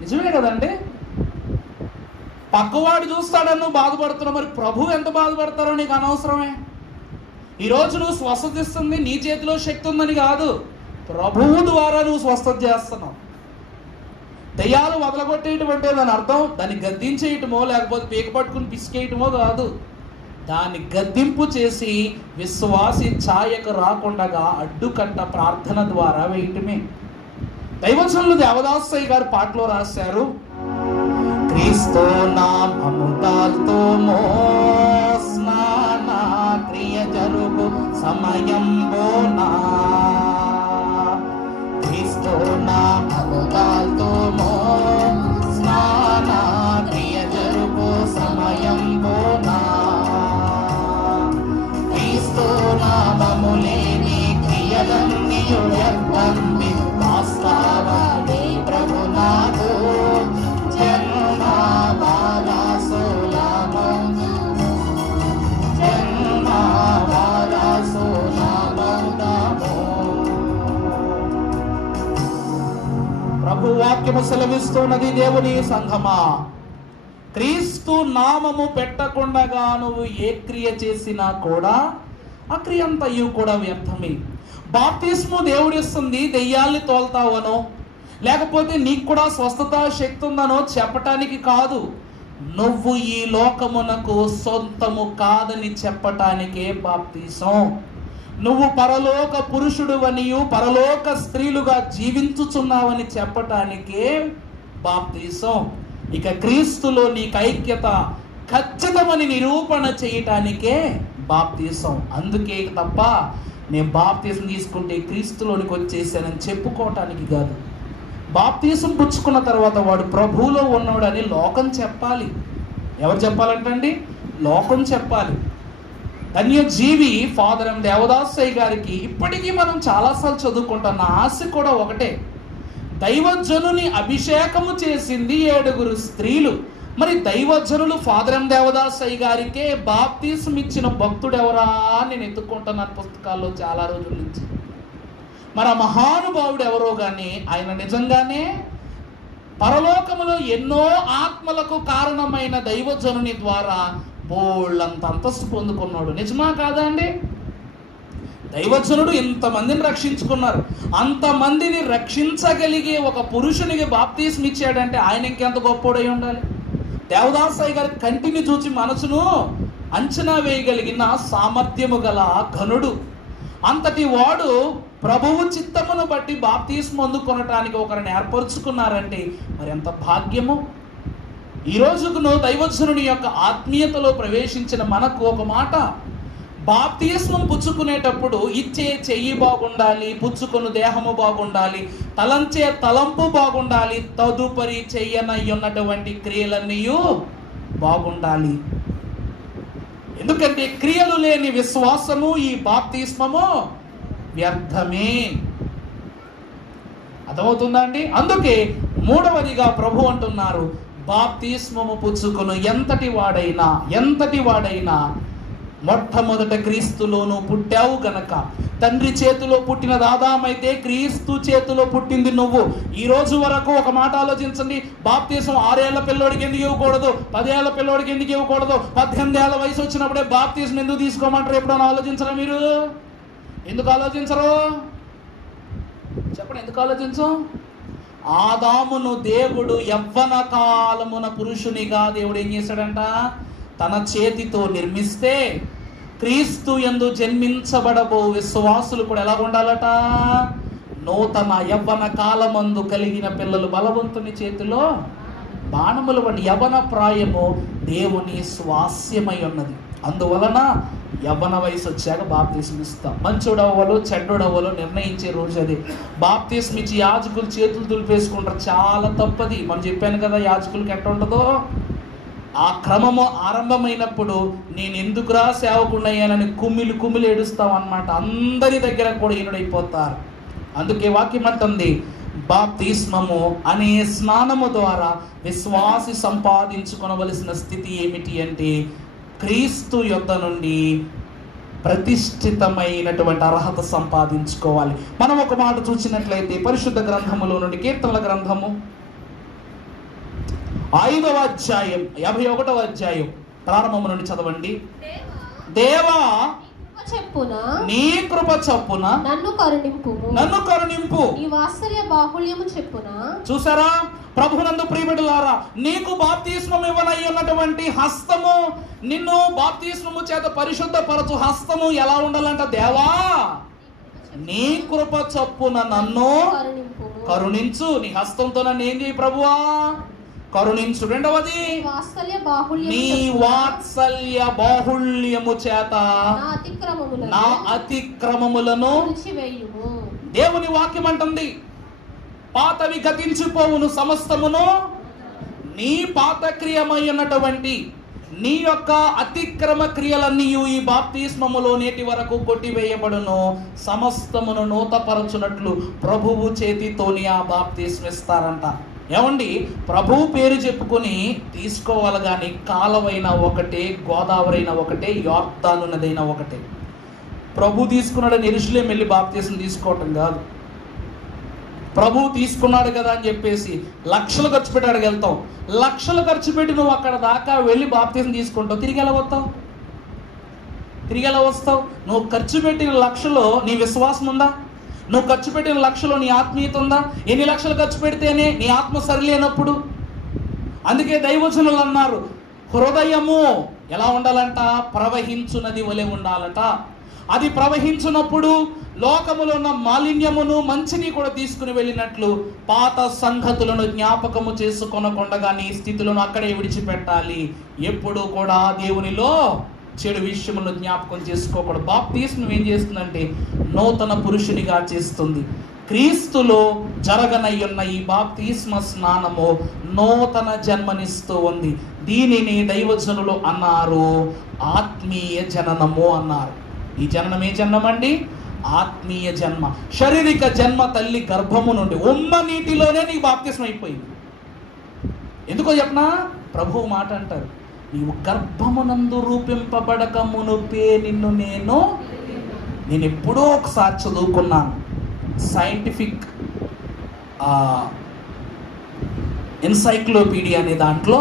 నిజమే కదండి. పక్కవాడు చూస్తాడని నువ్వు బాధపడుతున్నావు, మరి ప్రభువు ఎంత బాధపడతారో నీకు అనవసరమే. ఈరోజు నువ్వు స్వస్థత ఇస్తుంది నీ చేతిలో శక్తి ఉందని కాదు, ప్రభువు ద్వారా నువ్వు స్వస్థత చేస్తున్నావు. దయ్యాలు వదలగొట్టేయటమంటే దాని అర్థం దాన్ని గద్దించేయటమో లేకపోతే పీక పట్టుకుని పిసికేయటమో కాదు. దాన్ని గద్దింపు చేసి విశ్వాసి ఛాయకు రాకుండా అడ్డుకట్ట ప్రార్థన ద్వారా వేయటమే. దైవజనులు దేవదాసయ్య గారు పాటలో రాశారు, క్రీస్తు నామముతో స్నాన క్రియ జరుగు సమయంబోనా, క్రీస్తు నామముతో స్నాన క్రియ జరుగు సమయంబోనా, క్రీస్తు నామములేని క్రియలన్నీయు వ్యర్థంబి వాస్తవమే ప్రభునాథు ప్రభు వాక్యము సెలవిస్తున్నది. దేవుని సంఘమా, క్రీస్తు నామము పెట్టకుండా నువ్వు ఏ క్రియ చేసినా కూడా ఆ క్రియ అంతయు కూడా వ్యర్థమే. బాప్తిస్ము దేవుడిస్తుంది, దెయ్యాల్ని తోల్తావనో లేకపోతే నీకు కూడా స్వస్థత శక్తి ఉందనో చెప్పటానికి కాదు, నువ్వు ఈ లోకమునకు సొంతము కాదని చెప్పటానికే బాప్తిసం. నువ్వు పరలోక పురుషుడువనియు పరలోక స్త్రీలుగా జీవించుచున్నావని చెప్పటానికే బాప్తిసం. ఇక క్రీస్తులో నీకు ఐక్యత ఖచ్చితమని నిరూపణ చేయటానికే బాప్తిసం. అందుకే తప్ప నేను బాప్తిసం తీసుకుంటే క్రీస్తులోనికి వచ్చేసానని చెప్పుకోవటానికి కాదు. బాప్తిసం పుచ్చుకున్న తర్వాత వాడు ప్రభువులో ఉన్నాడని లోకం చెప్పాలి. ఎవరు చెప్పాలంటండి? లోకం చెప్పాలి. ధన్యజీవి ఫాదర్ ఎం దేవదాసయ్య గారికి ఇప్పటికీ మనం చాలాసార్లు చదువుకుంటున్న ఆశ కూడా ఒకటే, దైవజనుని అభిషేకము చేసింది 7 స్త్రీలు. మరి దైవజనులు ఫాదర్ ఎం దేవదాసయ్య గారికే బాప్తిసం ఇచ్చిన భక్తుడు ఎవరా నేను ఎత్తుకుంటున్నాను పుస్తకాల్లో చాలా రోజుల నుంచి. మరి ఆ మహానుభావుడు ఎవరో కానీ ఆయన నిజంగానే పరలోకములో ఎన్నో ఆత్మలకు కారణమైన దైవజనుని ద్వారా బోళ్ళంత అంతస్తు పొందుకున్నాడు. నిజమా కాదా అండి? దైవజనుడు ఇంతమందిని రక్షించుకున్నారు. అంతమందిని రక్షించగలిగే ఒక పురుషునికి బాప్తిసం ఇచ్చాడంటే ఆయన ఇంకెంత గొప్పోడై ఉండాలి. దేవదాసయ్య గారి కంటిని చూచి మనసును అంచనా వేయగలిగిన సామర్థ్యము గల ఘనుడు. అంతటి వాడు ప్రభువు చిత్తమును బట్టి బాప్తిసం అందుకొనటానికి ఒకరిని ఏర్పరచుకున్నారంటే మరి ఎంత భాగ్యము. ఈ రోజుకు దైవజనుని యొక్క ఆత్మీయతలో ప్రవేశించిన మనకు ఒక మాట, బాప్తిస్మం పుచ్చుకునేటప్పుడు ఇచ్చే చెయ్యి బాగుండాలి, పుచ్చుకుని దేహము బాగుండాలి, తలంచే తలంపు బాగుండాలి, తదుపరి చెయ్యనయ్యున్నటువంటి క్రియలన్నీ బాగుండాలి. ఎందుకంటే క్రియలు లేని విశ్వాసము ఈ బాప్తిస్మము వ్యర్థమే. అర్థమవుతుందా అండి? అందుకే మూడవదిగా ప్రభు అంటున్నారు, బాప్తిస్మము పుచ్చుకును ఎంతటి వాడైనా మొట్టమొదట క్రీస్తులోను పుట్టావు గనక, తండ్రి చేతిలో పుట్టిన ఆదామైతే క్రీస్తు చేతిలో పుట్టింది నువ్వు. ఈ రోజు వరకు ఒక మాట ఆలోచించండి, బాప్తిసం 6 ఏళ్ల పిల్లోడికి ఎందుకు ఇవ్వకూడదు, 10 ఏళ్ల పిల్లోడికి ఎందుకు ఇవ్వకూడదు, 18 ఏళ్ల వయసు వచ్చినప్పుడే బాప్తిసం ఎందుకు తీసుకోమంటారు? ఎప్పుడైనా ఆలోచించరా మీరు? ఎందుకు ఆలోచించరు? చెప్పండి, ఎందుకు ఆలోచించం? ఆదామును దేవుడు యవ్వన కాలమున పురుషునిగా దేవుడు ఏం చేశాడంట? తన చేతితో నిర్మిస్తే క్రీస్తు యందు జన్మించబడబో విశ్వాసులు కూడా ఎలా ఉండాలట? నూతన యవ్వన కాలమందు కలిగిన పిల్లలు బలవంతుని చేతిలో బాణములు వంటి యవ్వన ప్రాయము దేవుని స్వాస్యమై ఉన్నది. అందువలన యవ్వన వయసు వచ్చాక బాప్తిసం ఇస్తాం. మంచోడవ్వలో చెడ్డోడవ్వలో నిర్ణయించే రోజు అది. బాప్తిసం ఇచ్చి యాజకులు చేతులు దులిపేసుకుంటారు, చాలా తప్పది. మనం చెప్పాను కదా యాజకులకి ఎట్ట ఉంటుందో. ఆ క్రమము ఆరంభమైనప్పుడు నేను ఎందుకురా సేవకుడయ్యానని కుమిలి ఏడుస్తాం అన్నమాట. అందరి దగ్గర కూడా ఈనుడైపోతారు. అందుకే వాక్యం అంటుంది, బాప్తిస్మము అనే స్నానము ద్వారా విశ్వాసి సంపాదించుకొనవలసిన స్థితి ఏమిటి అంటే క్రీస్తు యొద్ద నుండి ప్రతిష్ఠితమైనటువంటి అర్హత సంపాదించుకోవాలి. మనం ఒక మాట చూసినట్లయితే పరిశుద్ధ గ్రంథములో నుండి కీర్తనల గ్రంథము 5వ అధ్యాయం 51వ అధ్యాయం ప్రారంభము నుండి చదవండి. దేవా నీ కృప చొప్పున నన్ను కరుణింపు, నీ వాత్సల్య బాహుళ్యము చెప్పున. చూసారా ప్రభునందు ప్రియబిడ్డలారా, నీకు బాప్తిస్మం ఇవ్వనై ఉన్నటువంటి హస్తము, నిన్ను బాప్తిస్మము చేత పరిశుద్ధపరచు హస్తము ఎలా ఉండాలంట? దేవా నీ కృప చొప్పున నన్ను కరుణించు. నీ హస్తంతో నన్ను ఏం చేయి ప్రభువా? కరుణించు. రెండవది, నీ వాత్సల్య బాహుళ్యము చేత నా అతిక్రమములను. దేవుని వాక్యం అంటుంది, పాతవి గతించిపోవును, సమస్తమును నీ పాత క్రియమై ఉన్నటువంటి నీ యొక్క అతిక్రమ క్రియలన్నీ ఈ బాప్తిస్మములో నేటి వరకు కొట్టివేయబడును, సమస్తమును నూతపరచునట్లు ప్రభువు చేతితోని ఆ బాప్తిస్మిస్తారంట. ఏమండి, ప్రభువు పేరు చెప్పుకొని తీసుకోవాలి కానీ కాలవైనా ఒకటే, గోదావరైనా ఒకటే, యోర్దాను నదైనా ఒకటే. ప్రభు తీసుకున్నాడని యెరూషలేం వెళ్ళి బాప్తిస్మం తీసుకోవటం కాదు. ప్రభువు తీసుకున్నాడు కదా అని చెప్పేసి లక్షలు ఖర్చు పెట్టి అక్కడికి వెళ్తాం. లక్షలు ఖర్చు పెట్టి నువ్వు అక్కడ దాకా వెళ్ళి బాప్తిస్మం తీసుకుంటావు, తిరిగి ఎలా వస్తావు? నువ్వు ఖర్చు పెట్టిన లక్షలో నీ విశ్వాసం ఉందా? నువ్వు ఖర్చు పెట్టిన లక్షలో నీ ఆత్మీయత ఉందా? ఎన్ని లక్షలు ఖర్చు పెడితేనే నీ ఆత్మ సరిలేనప్పుడు? అందుకే దైవజనులు అన్నారు, హృదయము ఎలా ఉండాలంట? ప్రవహించు నది వలె ఉండాలట. అది ప్రవహించినప్పుడు లోకములో ఉన్న మాలిన్యమును మంచిని కూడా తీసుకుని వెళ్ళినట్లు పాత సంగతులను జ్ఞాపకము చేసుకొనకుండగా నీ స్థితులను అక్కడే విడిచిపెట్టాలి. ఎప్పుడు కూడా దేవునిలో చెడు విషయములను జ్ఞాపకం చేసుకోకూడదు. బాప్తిస్మం ఏం చేస్తుందంటే నూతన పురుషునిగా చేస్తుంది. క్రీస్తులో జరగనయ్యున్న ఈ బాప్తిస్మ స్నానము నూతన జన్మనిస్తూ ఉంది. దీనిని దైవజనులు అన్నారు ఆత్మీయ జననము అన్నారు. ఈ జననం ఏ జన్మం అండి? ఆత్మీయ జన్మ. శారీరక జన్మ తల్లి గర్భము నుండి ఉమ్మ నీటిలోనే నీకు బాప్తిస్మం అయిపోయింది. ఎందుకో చెప్పనా? ప్రభువు మాట అంటారు, నీవు గర్భమునందు రూపింపబడక మునుపే నిన్ను నేను ఎప్పుడో ఒకసారి చదువుకున్నాను. సైంటిఫిక్ ఎన్సైక్లోపీడియా అనే దాంట్లో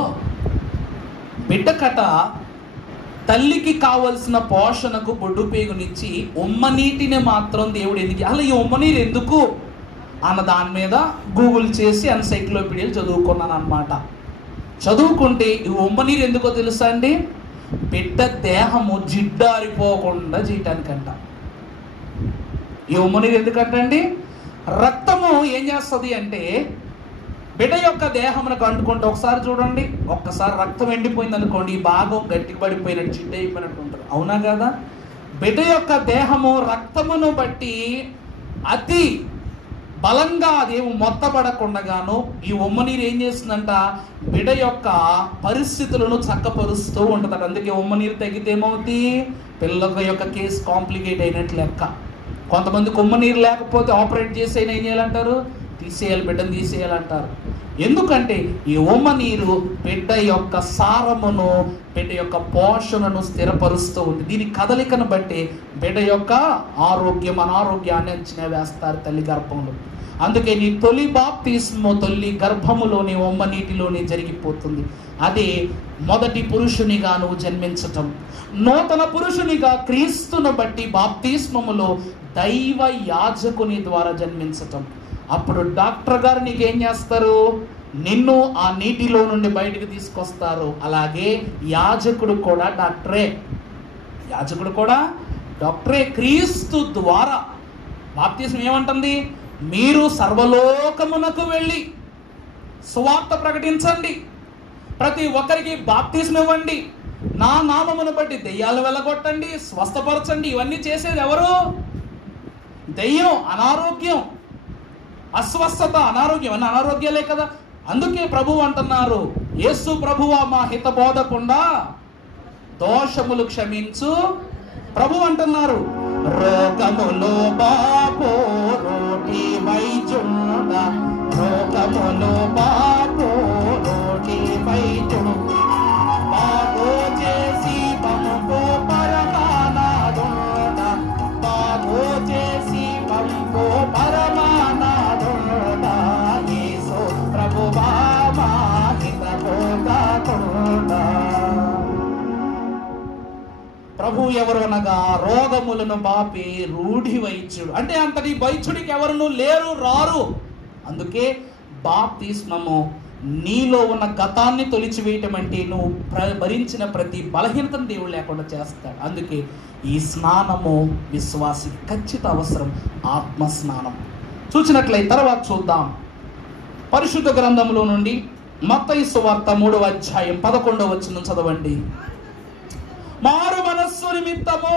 బిడ్డ కథ తల్లికి కావలసిన పోషణకు బొడ్డు పేగునిచ్చి ఉమ్మ నీటిని మాత్రం దేవుడు ఎందుకు, అలా ఈ ఉమ్మ నీరు ఎందుకు అన్న దాని మీద గూగుల్ చేసి ఎన్సైక్లోపీడియాలు చదువుకున్నాను అనమాట. చదువుకుంటే ఈ ఉమ్మ నీరు ఎందుకో తెలుసా అండి? బిడ్డ దేహము జిడ్డారిపోకుండా చేయటానికంట. ఈ ఉమ్మ నీరు ఎందుకంటండి? రక్తము ఏం చేస్తుంది అంటే బిడ్డ యొక్క దేహమునకు అంటుకుంటే, ఒకసారి చూడండి, ఒక్కసారి రక్తం ఎండిపోయింది అనుకోండి, ఈ భాగం గట్టికి పడిపోయినట్టు జిడ్డు అయిపోయినట్టు ఉంటుంది, అవునా కదా? బిడ్డ యొక్క దేహము రక్తమును బట్టి అతి బలంగా అదేమో మొత్తపడకుండగాను ఈ ఉమ్మ నీరు ఏం చేస్తుందంట? బిడ్డ యొక్క పరిస్థితులను చక్కపరుస్తూ ఉంటుందట. అందుకే ఉమ్మ నీరు తగ్గితే ఏమవుతుంది? పిల్లల యొక్క కేసు కాంప్లికేట్ అయినట్టు లెక్క. కొంతమందికి ఉమ్మ నీరు లేకపోతే ఆపరేట్ చేసి అయినా ఏం చేయాలంటారు? తీసేయాలి, బిడ్డను తీసేయాలంటారు. ఎందుకంటే ఈ ఉమ్మ నీరు బిడ్డ యొక్క సారమును, బిడ్డ యొక్క పోషణను స్థిరపరుస్తూ ఉంది. దీని కదలికను బట్టి బిడ్డ యొక్క ఆరోగ్యం అనారోగ్యాన్ని అంచనా వేస్తారు తల్లి గర్భంలో. అందుకే నీ తొలి బాప్తిస్మము తొలి గర్భములోని ఉమ్మ నీటిలోనే జరిగిపోతుంది. అదే మొదటి పురుషునిగా నువ్వు జన్మించటం. నూతన పురుషునిగా క్రీస్తును బట్టి బాప్తిస్మములో దైవ యాజకుని ద్వారా జన్మించటం. అప్పుడు డాక్టర్ గారు నీకేం చేస్తారు? నిన్ను ఆ నీటిలో నుండి బయటికి తీసుకొస్తారు. అలాగే యాజకుడు కూడా డాక్టరే. క్రీస్తు ద్వారా బాప్తిస్మం ఏమంటుంది? మీరు సర్వలోకమునకు వెళ్ళి సువార్త ప్రకటించండి, ప్రతి ఒక్కరికి బాప్తిస్మం ఇవ్వండి, నా నామమును బట్టి దెయ్యాలు వెళ్ళగొట్టండి, స్వస్థపరచండి. ఇవన్నీ చేసేది ఎవరు? దెయ్యం, అనారోగ్యం, అస్వస్థత, అనారోగ్యం అన్నీ అనారోగ్యాలే కదా. అందుకే ప్రభు అంటున్నారు, యేసు ప్రభువా మా హిత బోధకుండా దోషములు క్షమించు. ప్రభు అంటున్నారు, రోగములో బాపో రోటి వైద్యుండ, రోగములో బాపో రోటి వైద్యుండ, బాగో చేసి పంపో పరమానాదుండ, బాగో చేసి పంపో పరమానాదుండ, యేసు ప్రభువా మా హిత బోధకుండా. ప్రభు ఎవరు అనగా రోగములను బాపి రూఢి వైద్యుడు. అంటే అంతటి వైద్యుడికి ఎవరును లేరు, రారు. అందుకే బాప్తిస్మము నీలో ఉన్న గతాన్ని తొలిచివేయటం అంటే నువ్వు భరించిన ప్రతి బలహీనతను దేవుడు లేకుండా చేస్తాడు. అందుకే ఈ స్నానము విశ్వాసికి ఖచ్చిత అవసరం, ఆత్మ స్నానం. చూసినట్లయితే తర్వాత చూద్దాం పరిశుద్ధ గ్రంథంలో నుండి మత్తయి సువార్త 3వ అధ్యాయం 11వ వచనం చదవండి. మారు మనస్సు నిమిత్తము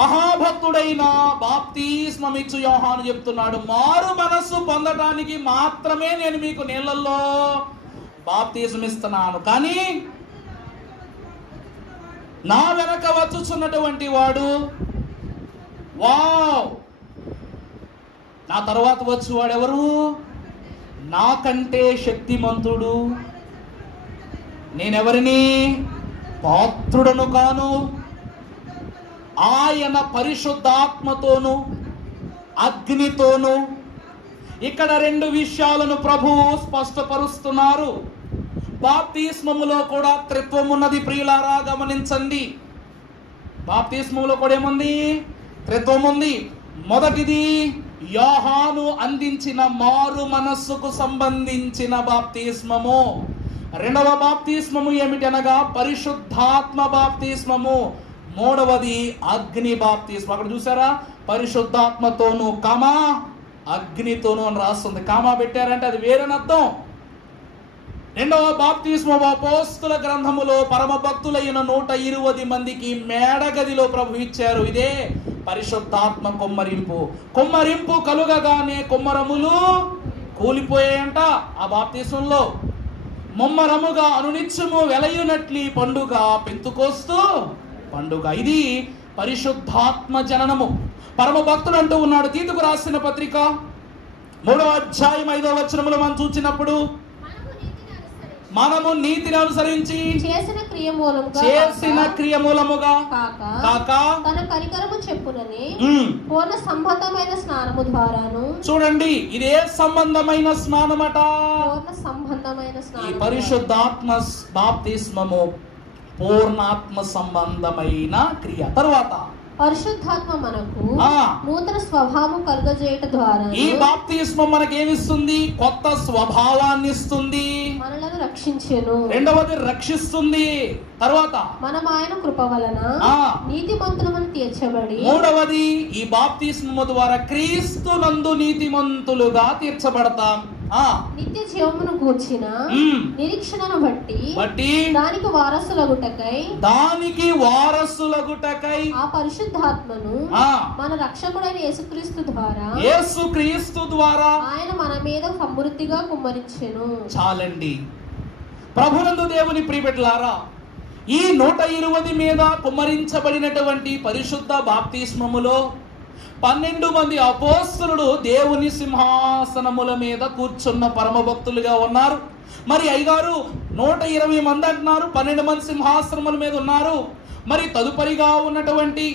మహాభక్తుడైన బాప్తిస్మమిచ్చు యోహాను చెప్తున్నాడు, మారు మనస్సు పొందడానికి మాత్రమే నేను మీకు నీళ్ళల్లో బాప్తిస్మిస్తున్నాను, కానీ నా వెనక వచ్చుచున్నటువంటి వాడు, వావ్, నా తర్వాత వచ్చేవాడు ఎవరు? నాకంటే శక్తిమంతుడు, నేనెవరిని పాత్రుడను కాను, ఆయన పరిశుద్ధాత్మతోను అగ్నితోను. ఇక్కడ 2 విషయాలను ప్రభువు స్పష్టపరుస్తున్నారు. బాప్తిస్మములో కూడా త్రిత్వం ఉన్నది ప్రియులారా, గమనించండి. బాప్తిస్మములో కూడా ఏముంది? త్రిత్వం ఉంది. మొదటిది యోహాను అందించిన మారు మనస్సుకు సంబంధించిన బాప్తిస్మము. రెండవ బాప్తిస్మము ఏమిటనగా పరిశుద్ధాత్మ బాప్తిస్మము. మూడవది అగ్ని బాప్తిస్మం. అక్కడ చూసారా, పరిశుద్ధాత్మతోను కామా అగ్నితోను అని రాస్తుంది. కామా పెట్టారంటే అది వేరే అర్థం. రెండవ బాప్తిస్మం అపోస్తుల గ్రంథములో పరమ భక్తులైన 120 మందికి మేడగదిలో ప్రభు ఇచ్చారు. ఇదే పరిశుద్ధాత్మ కొమ్మరింపు. కొమ్మరింపు కలుగగానే కొమ్మరములు కూలిపోయాయంట. ఆ బాప్తిస్మంలో ముమ్మరముగా అనునిత్యము వెలయునట్లి పండుగ పెంతుకోస్తూ పండుగ. ఇది పరిశుద్ధాత్మ జననము. పరమ భక్తుడు అంటూ ఉన్నాడు. తీతుకు రాసిన పత్రిక 3వ అధ్యాయం 5వ వచనములో మనం చూసినప్పుడు, మనము నీతిని అనుసరించి చేసిన క్రియ మూలముగా కాక తన కనికరము చెప్పునని పూర్ణ సంబంధమైన స్నానము ద్వారాను. చూడండి, ఇదే సంబంధమైన స్నానమట. పూర్ణ సంబంధమైన స్నానం. ఈ పరిశుద్ధాత్మ బాప్తిస్మము పూర్ణాత్మ సంబంధమైన క్రియ. తరువాత పరిశుద్ధాత్మ మనకు నూతన స్వభావం కలుగజేయట ద్వారా ఈ బాప్తిస్మం మనకేమిస్తుంది? కొత్త స్వభావాన్ని ఇస్తుంది. మనలను రక్షించెను. రెండవది రక్షిస్తుంది. తర్వాత మనం ఆయన కృప వలన నీతిమంతులమని తీర్చబడి. మూడవది ఈ బాప్తిస్మము ద్వారా క్రీస్తునందు నీతిమంతులుగా తీర్చబడతాం. నిత్య జీవమును కూర్చిన నిరీక్షణను బట్టి దానికి వారసులగుటకై ఆ పరిశుద్ధాత్మను మన రక్షకుడైన యేసుక్రీస్తు ద్వారా ఆయన మన మీద సమృద్ధిగా కుమ్మరించెను. చాలండి. ప్రభునందు దేవుని ప్రియబిడ్డలారా, ఈ 120 మీద కుమ్మరించబడినటువంటి పరిశుద్ధ బాప్తిస్మములో 12 మంది అపోస్తలులు దేవుని సింహాసనముల మీద కూర్చున్న పరమ భక్తులుగా ఉన్నారు. మరి అయ్యగారు 120 మంది అంటున్నారు, 12 మంది సింహాసనముల మీద ఉన్నారు. మరి తదుపరిగా ఉన్నటువంటి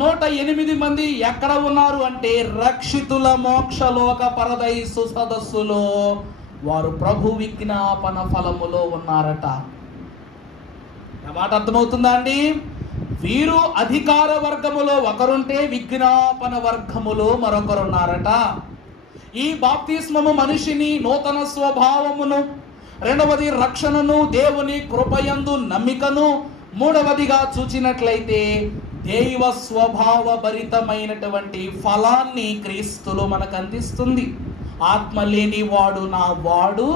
108 మంది ఎక్కడ ఉన్నారు అంటే రక్షితుల మోక్షలోక పరదైసు సదస్సులో వారు ప్రభు విజ్ఞాపన ఫలములో ఉన్నారట. మాట అర్థమవుతుందా అండి? వీరు అధికార వర్గములో ఒకరుంటే విజ్ఞాపన వర్గములో మరొకరున్నారట. ఈ బాప్తిస్మము మనిషిని నూతన స్వభావమును, రెండవది రక్షణను, దేవుని కృపయందు నమ్మికను, మూడవదిగా చూచినట్లయితే దైవ స్వభావ భరితమైనటువంటి ఫలాన్ని క్రీస్తులో మనకు అందిస్తుంది. ఆత్మ లేని వాడు నా వాడు.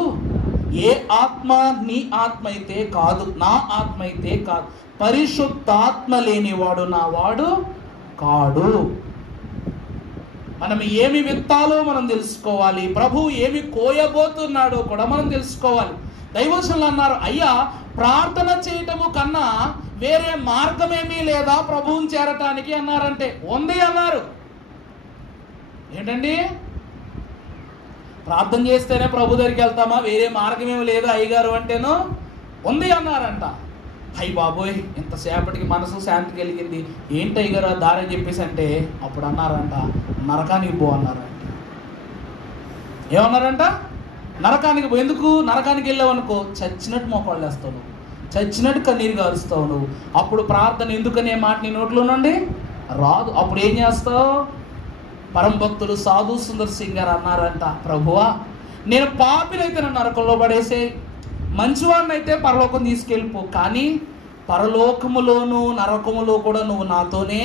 ఏ ఆత్మ? నీ ఆత్మ అయితే కాదు, నా ఆత్మ అయితే కాదు. పరిశుద్ధాత్మ లేనివాడు నా వాడు కాడు. మనం ఏమి విత్తాలో మనం తెలుసుకోవాలి, ప్రభువు ఏమి కోయబోతున్నాడో కూడా మనం తెలుసుకోవాలి. దైవజనులు అన్నారు, అయ్యా ప్రార్థన చేయటము కన్నా వేరే మార్గమేమీ లేదా ప్రభువుని చేరటానికి అన్నారంటే. ఉంది అన్నారు. ఏంటండి, ప్రార్థన చేస్తేనే ప్రభు దగ్గరికి వెళ్తామా, వేరే మార్గం ఏమి లేదా అయ్యగారు అంటేను ఉంది అన్నారంట. అయ్యి బాబోయ్, ఇంతసేపటికి మనసు శాంతి కలిగింది, ఏంటి అయ్యగారు ఆ దారి చెప్పేసి అంటే అప్పుడు అన్నారంట, నరకానికి పో అన్నారంట. ఏమన్నారంట? నరకానికి పో. ఎందుకు? నరకానికి వెళ్ళావనుకో చచ్చినట్టు మోకాళ్ళు వేస్తావు నువ్వు, చచ్చినట్టు కన్నీరు గారుస్తావు నువ్వు. అప్పుడు ప్రార్థన ఎందుకనే మాట నీ నోట్లో నుండి రాదు. అప్పుడు ఏం చేస్తావు? పరమ భక్తులు సాధు సుందర్ సింగ్ గారు అన్నారంట, ప్రభువా నేను పాపినైతే నన్ను నరకంలో పడేసే, మంచివాడిని అయితే పరలోకం తీసుకెళ్ళిపో, కానీ పరలోకములోను నరకములో కూడా నువ్వు నాతోనే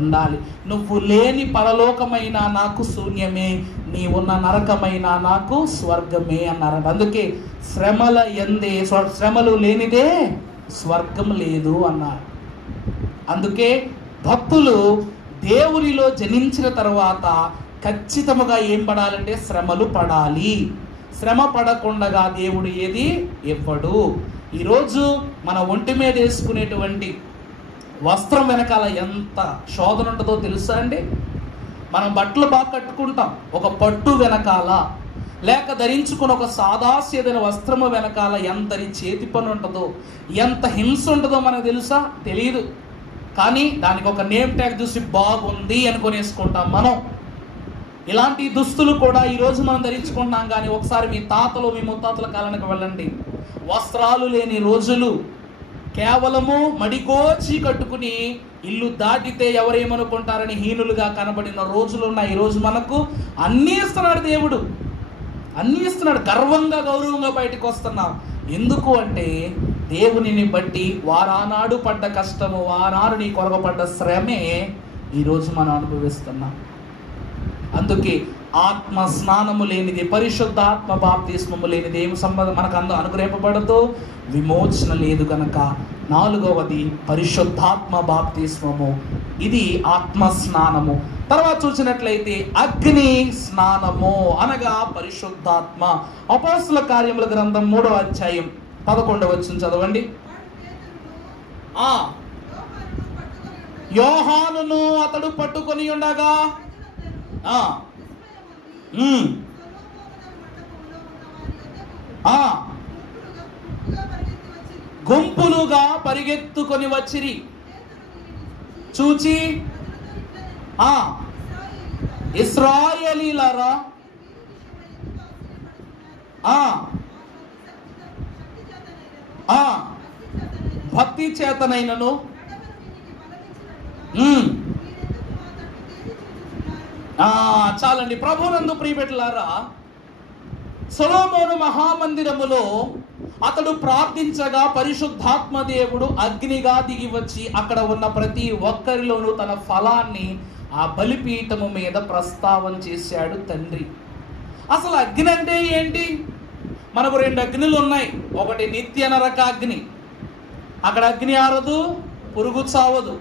ఉండాలి. నువ్వు లేని పరలోకమైనా నాకు శూన్యమే, నీవున్న నరకమైనా నాకు స్వర్గమే అన్నారంట. అందుకే శ్రమల యందే, శ్రమలు లేనిదే స్వర్గం లేదు అన్నారు. అందుకే భక్తులు దేవునిలో జనించిన తర్వాత ఖచ్చితంగా ఏం పడాలంటే శ్రమలు పడాలి. శ్రమ పడకుండా దేవుడు ఏది ఇవ్వడు. ఈరోజు మన ఒంటి మీద వేసుకునేటువంటి వస్త్రం వెనకాల ఎంత శోధన ఉంటుందో తెలుసా అండి? మనం బట్టలు బాగా కట్టుకుంటాం, ఒక పట్టు వెనకాల లేక ధరించుకున్న ఒక సాదాస్యమైన వస్త్రము వెనకాల ఎంతని చేతి పని ఉంటుందో, ఎంత హింస ఉంటుందో మనకు తెలుసా? తెలియదు. కానీ దానికి ఒక నేమ్ ట్యాగ్ చూసి బాగుంది అనుకునేసుకుంటాం మనం. ఇలాంటి దుస్తులు కూడా ఈరోజు మనం ధరించుకుంటున్నాం. కానీ ఒకసారి మీ తాతలు మీ ముత్తాతల కాలానికి వెళ్ళండి, వస్త్రాలు లేని రోజులు, కేవలము మడికోచి కట్టుకుని ఇల్లు దాటితే ఎవరేమనుకుంటారని హీనులుగా కనబడిన రోజులు ఉన్నాయి. ఈరోజు మనకు అన్నీ ఇస్తున్నాడు దేవుడు, అన్నీ ఇస్తున్నాడు. గర్వంగా గౌరవంగా బయటకు వస్తున్నాం. ఎందుకు అంటే దేవునిని బట్టి వారానాడు పడ్డ కష్టము, వారాడు నీ కొరకు పడ్డ శ్రమే ఈరోజు మనం అనుభవిస్తున్నాం. అందుకే ఆత్మ స్నానము లేనిది, పరిశుద్ధాత్మ బాప్తిస్మము లేనిది ఏమి సంబంధం మనకు అనుగ్రహింపబడదు, విమోచన లేదు కనుక. 4వది పరిశుద్ధాత్మ బాప్తిస్మము, ఇది ఆత్మ స్నానము. తర్వాత చూసినట్లయితే అగ్ని స్నానము అనగా పరిశుద్ధాత్మ. అపోస్తలుల కార్యముల గ్రంథం 3వ అధ్యాయం 11వ వచనం చదవండి. యోహానును అతడు పట్టుకొని ఉండగా గుంపులుగా పరిగెత్తుకొని వచ్చిరి. చూచి ఇశ్రాయేలీయులారా, భక్తి చేతనైనను చాలండి. ప్రభునందు ప్రియబిడ్డలారా, సొలొమోను మహామందిరములో అతడు ప్రార్థించగా పరిశుద్ధాత్మ దేవుడు అగ్నిగా దిగి వచ్చి అక్కడ ఉన్న ప్రతి ఒక్కరిలోనూ తన ఫలాన్ని ఆ బలిపీఠము మీద ప్రస్తావన చేశాడు తండ్రి. అసలు అగ్ని అంటే ఏంటి? మనకు 2 అగ్నులు ఉన్నాయి. ఒకటి నిత్య నరక అగ్ని, అక్కడ అగ్ని ఆరదు, పురుగు చావదు.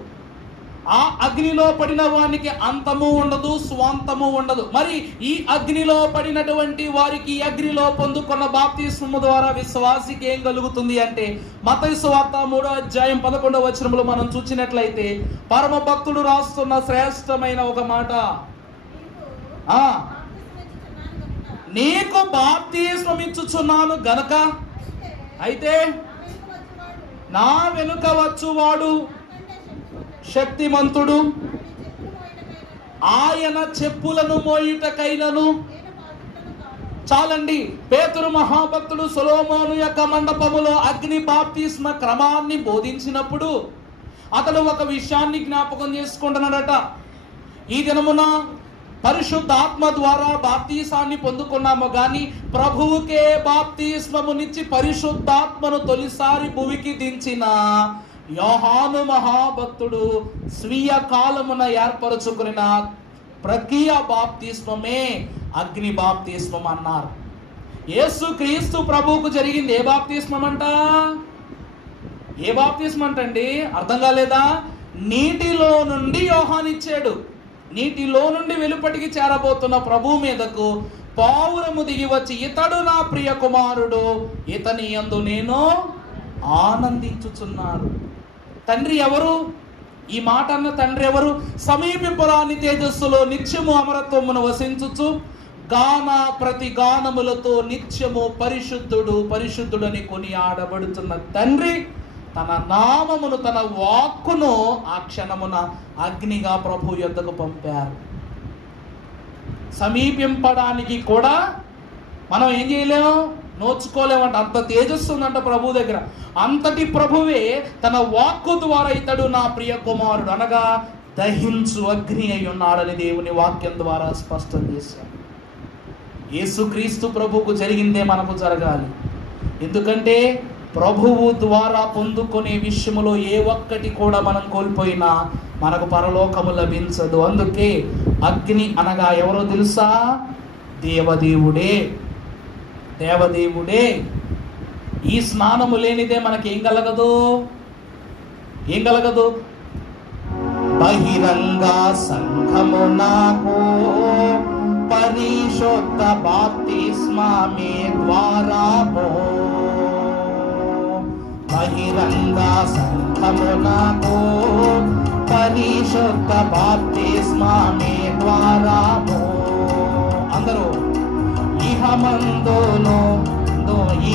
ఆ అగ్నిలో పడిన వానికి అంతము ఉండదు, స్వాంతము ఉండదు. మరి ఈ అగ్నిలో పడినటువంటి వారికి, ఈ అగ్నిలో పొందుకున్న బాప్తిస్మము ద్వారా విశ్వాసికి ఏం కలుగుతుంది అంటే, మత్తయి సువార్త 3వ అధ్యాయం 11వ వచనంలో మనం చూసినట్లయితే పరమ భక్తుడు రాస్తున్న శ్రేష్టమైన ఒక మాట, నీకు బాప్తిస్మమిచ్చుచున్నాను గనక, అయితే నా వెనుక వచ్చువాడు శక్తిమంతుడు, ఆయన చెప్పులను మోయుటకైనను. చాలండి. పేతురు మహాభక్తుడు సొలొమోను యొక్క మండపములో అగ్ని బాప్తిస్మ క్రమాన్ని బోధించినప్పుడు అతడు ఒక విషయాన్ని జ్ఞాపకం చేసుకుంటున్నాడట. ఈ దినమున పరిశుద్ధాత్మ ద్వారా బాప్తిసాన్ని పొందుకున్నాము, కానీ ప్రభువుకే బాప్తిస్మమునిచ్చి పరిశుద్ధాత్మను తొలిసారి భూమికి దించిన యోహాను మహాభక్తుడు స్వీయ కాలమున ఏర్పరచుకున్న ప్రక్రియ బాప్తిస్మమే అగ్ని బాప్తిస్మం అన్నారు. యేసు క్రీస్తు ప్రభువుకు జరిగింది ఏ బాప్తిస్మం అంట? ఏ బాప్తిస్మం అంటండి? అర్థం కాలేదా? నీటిలో నుండి యోహాను ఇచ్చాడు. నీటిలో నుండి వెలుపటికి చేరబోతున్న ప్రభు మీదకు పావురము దిగి వచ్చి, ఇతడు నా ప్రియ కుమారుడు, ఇతని యందు నేను ఆనందించుచున్నాను. తండ్రి ఎవరు? ఈ మాట అన్న తండ్రి ఎవరు? సమీపింపరాని తేజస్సులో నిత్యము అమరత్వమును వసించుచు గాన ప్రతి గానములతో నిత్యము పరిశుద్ధుడు పరిశుద్ధుడని కొని ఆడబడుతున్న తండ్రి తన నామమును, తన వాక్కును ఆ క్షణమున అగ్నిగా ప్రభు యొద్దకు పంపారు. సమీపింపడానికి కూడా మనం ఏం చేయలేము, నోచుకోలేమంట. అంత తేజస్సు ఉందంట ప్రభు దగ్గర. అంతటి ప్రభువే తన వాక్కు ద్వారా ఇతడు నా ప్రియ కుమారుడు అనగా దహించు అగ్ని అయి ఉన్నాడని దేవుని వాక్యం ద్వారా స్పష్టం చేశాడు. యేసుక్రీస్తు ప్రభువుకు జరిగిందే మనకు జరగాలి. ఎందుకంటే ప్రభువు ద్వారా పొందుకునే విషయములో ఏ ఒక్కటి కూడా మనం కోల్పోయినా మనకు పరలోకము లభించదు. అందుకే అగ్ని అనగా ఎవరో తెలుసా? దేవదేవుడే. దేవదేవుడే. ఈ స్నానము లేనిదే మనకేం కలగదు? ఏం కలగదు? బహిరంగ సంఘము నాకు పరిశుద్ధ బాప్తిస్మమే ద్వారామో, బహిరంగ సంఘము నాకు పరిశుద్ధ బాప్తిస్మమే ద్వారామో. అందరూ ఇహమందును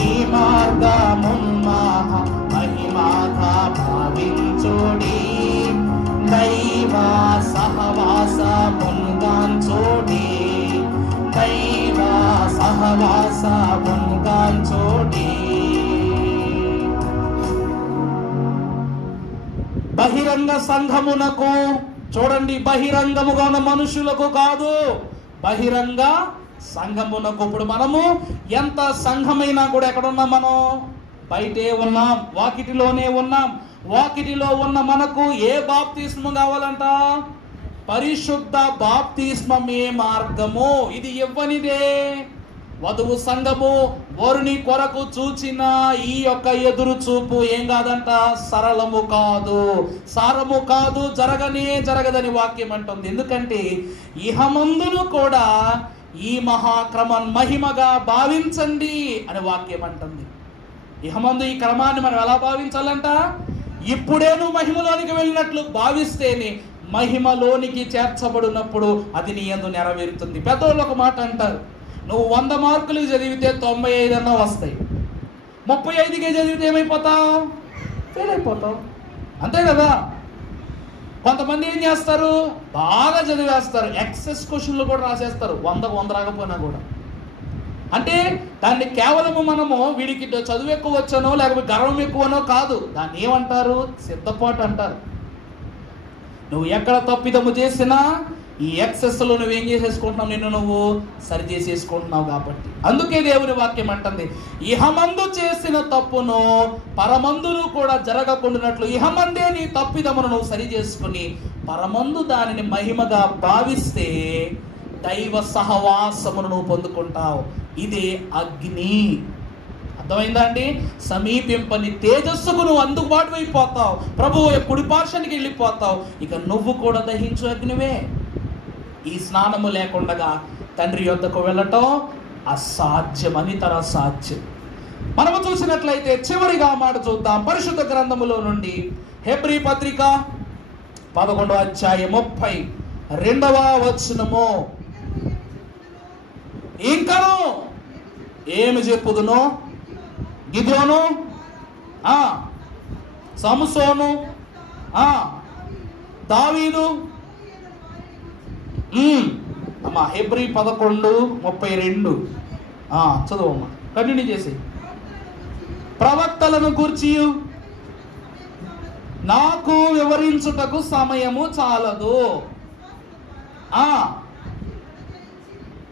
ఈ మార్గమున్మాహ మహిమాగా భావించుడి, దైవ సహవాసమున్గాంచుడి, దైవ సహవాసమున్గాంచుడి. బహిరంగ సంఘమునకు, చూడండి, బహిరంగముగా ఉన్న మనుషులకు కాదు, బహిరంగ సంఘమునకు. ఇప్పుడు మనము ఎంత సంఘమైనా కూడా ఎక్కడున్నాం? మనం బయటే ఉన్నాం, వాకిటిలోనే ఉన్నాం. వాకిటిలో ఉన్న మనకు ఏ బాప్తిస్మం కావాలంట? పరిశుద్ధ బాప్తిస్మమే మార్గము. ఇది ఇవ్వనిదే. వధువు సంఘము వరుని కొరకు చూచిన ఈ యొక్క ఎదురు చూపు ఏం కాదంట? సరళము కాదు, సారము కాదు, జరగదని వాక్యం అంటుంది. ఎందుకంటే ఇహమందును కూడా ఈ మహాక్రమం మహిమగా భావించండి అని వాక్యం అంటుంది. ఇహమందు ఈ క్రమాన్ని మనం ఎలా భావించాలంట? ఇప్పుడే నువ్వు మహిమలోనికి వెళ్ళినట్లు భావిస్తేనే మహిమలోనికి చేర్చబడినప్పుడు అది నీ యందు నెరవేరుతుంది. పెద్దోళ్ళు ఒక మాట అంటారు, నువ్వు 100 మార్కులు చదివితే 95 అన్నా వస్తాయి, 35కే చదివితే ఏమైపోతావు? ఫెయిల్ అయిపోతావు. అంతే కదా. కొంతమంది ఏం చేస్తారు? బాగా చదివేస్తారు, ఎక్సెస్ క్వశ్చన్లు కూడా రాసేస్తారు, 100కు 100 రాకపోయినా కూడా. అంటే దాన్ని కేవలము మనము వీడికి చదువు ఎక్కువ వచ్చానో లేకపోతే గర్వం ఎక్కువనో కాదు, దాన్ని ఏమంటారు? సిద్ధపాటు అంటారు. నువ్వు ఎక్కడ తప్పిదము చేసినా ఈ ఎక్సెస్లో నువ్వేం చేసేసుకుంటున్నావు? నిన్ను నువ్వు సరి చేసేసుకుంటున్నావు. కాబట్టి అందుకే దేవుని వాక్యం అంటుంది, ఇహమందు చేసిన తప్పును పరమందును కూడా జరగకుండానట్లు ఇహమందే నీ తప్పిదమును నువ్వు సరి చేసుకుని పరమందు దానిని మహిమగా భావిస్తే దైవ సహవాసమును నువ్వు పొందుకుంటావు. ఇదే అగ్ని. అర్థమైందా అండి? సమీపింపని తేజస్సుకు నువ్వు అందుబాటు అయిపోతావు, ప్రభువు కుడి పార్శ్వానికి వెళ్ళిపోతావు. ఇక నువ్వు కూడా దహించు అగ్నివే. ఈ స్నానము లేకుండా తండ్రి యొద్దకు వెళ్ళటం అసాధ్యం, అనితర సాధ్యం. మనము చూసినట్లయితే చివరిగా మాట చూద్దాం. పరిశుద్ధ గ్రంథములో నుండి హెబ్రీ పత్రిక 11వ అధ్యాయం 32వ వచనము. ఇంకను ఏమి చెప్పుదును? గిద్యోను, సంసోను, దావీదు. అమ్మా హెబ్రీ 11:32 చదువమ్మా, కంటిన్యూ చేసి. ప్రవక్తలను గూర్చి నాకు వివరించుటకు సమయము చాలదు.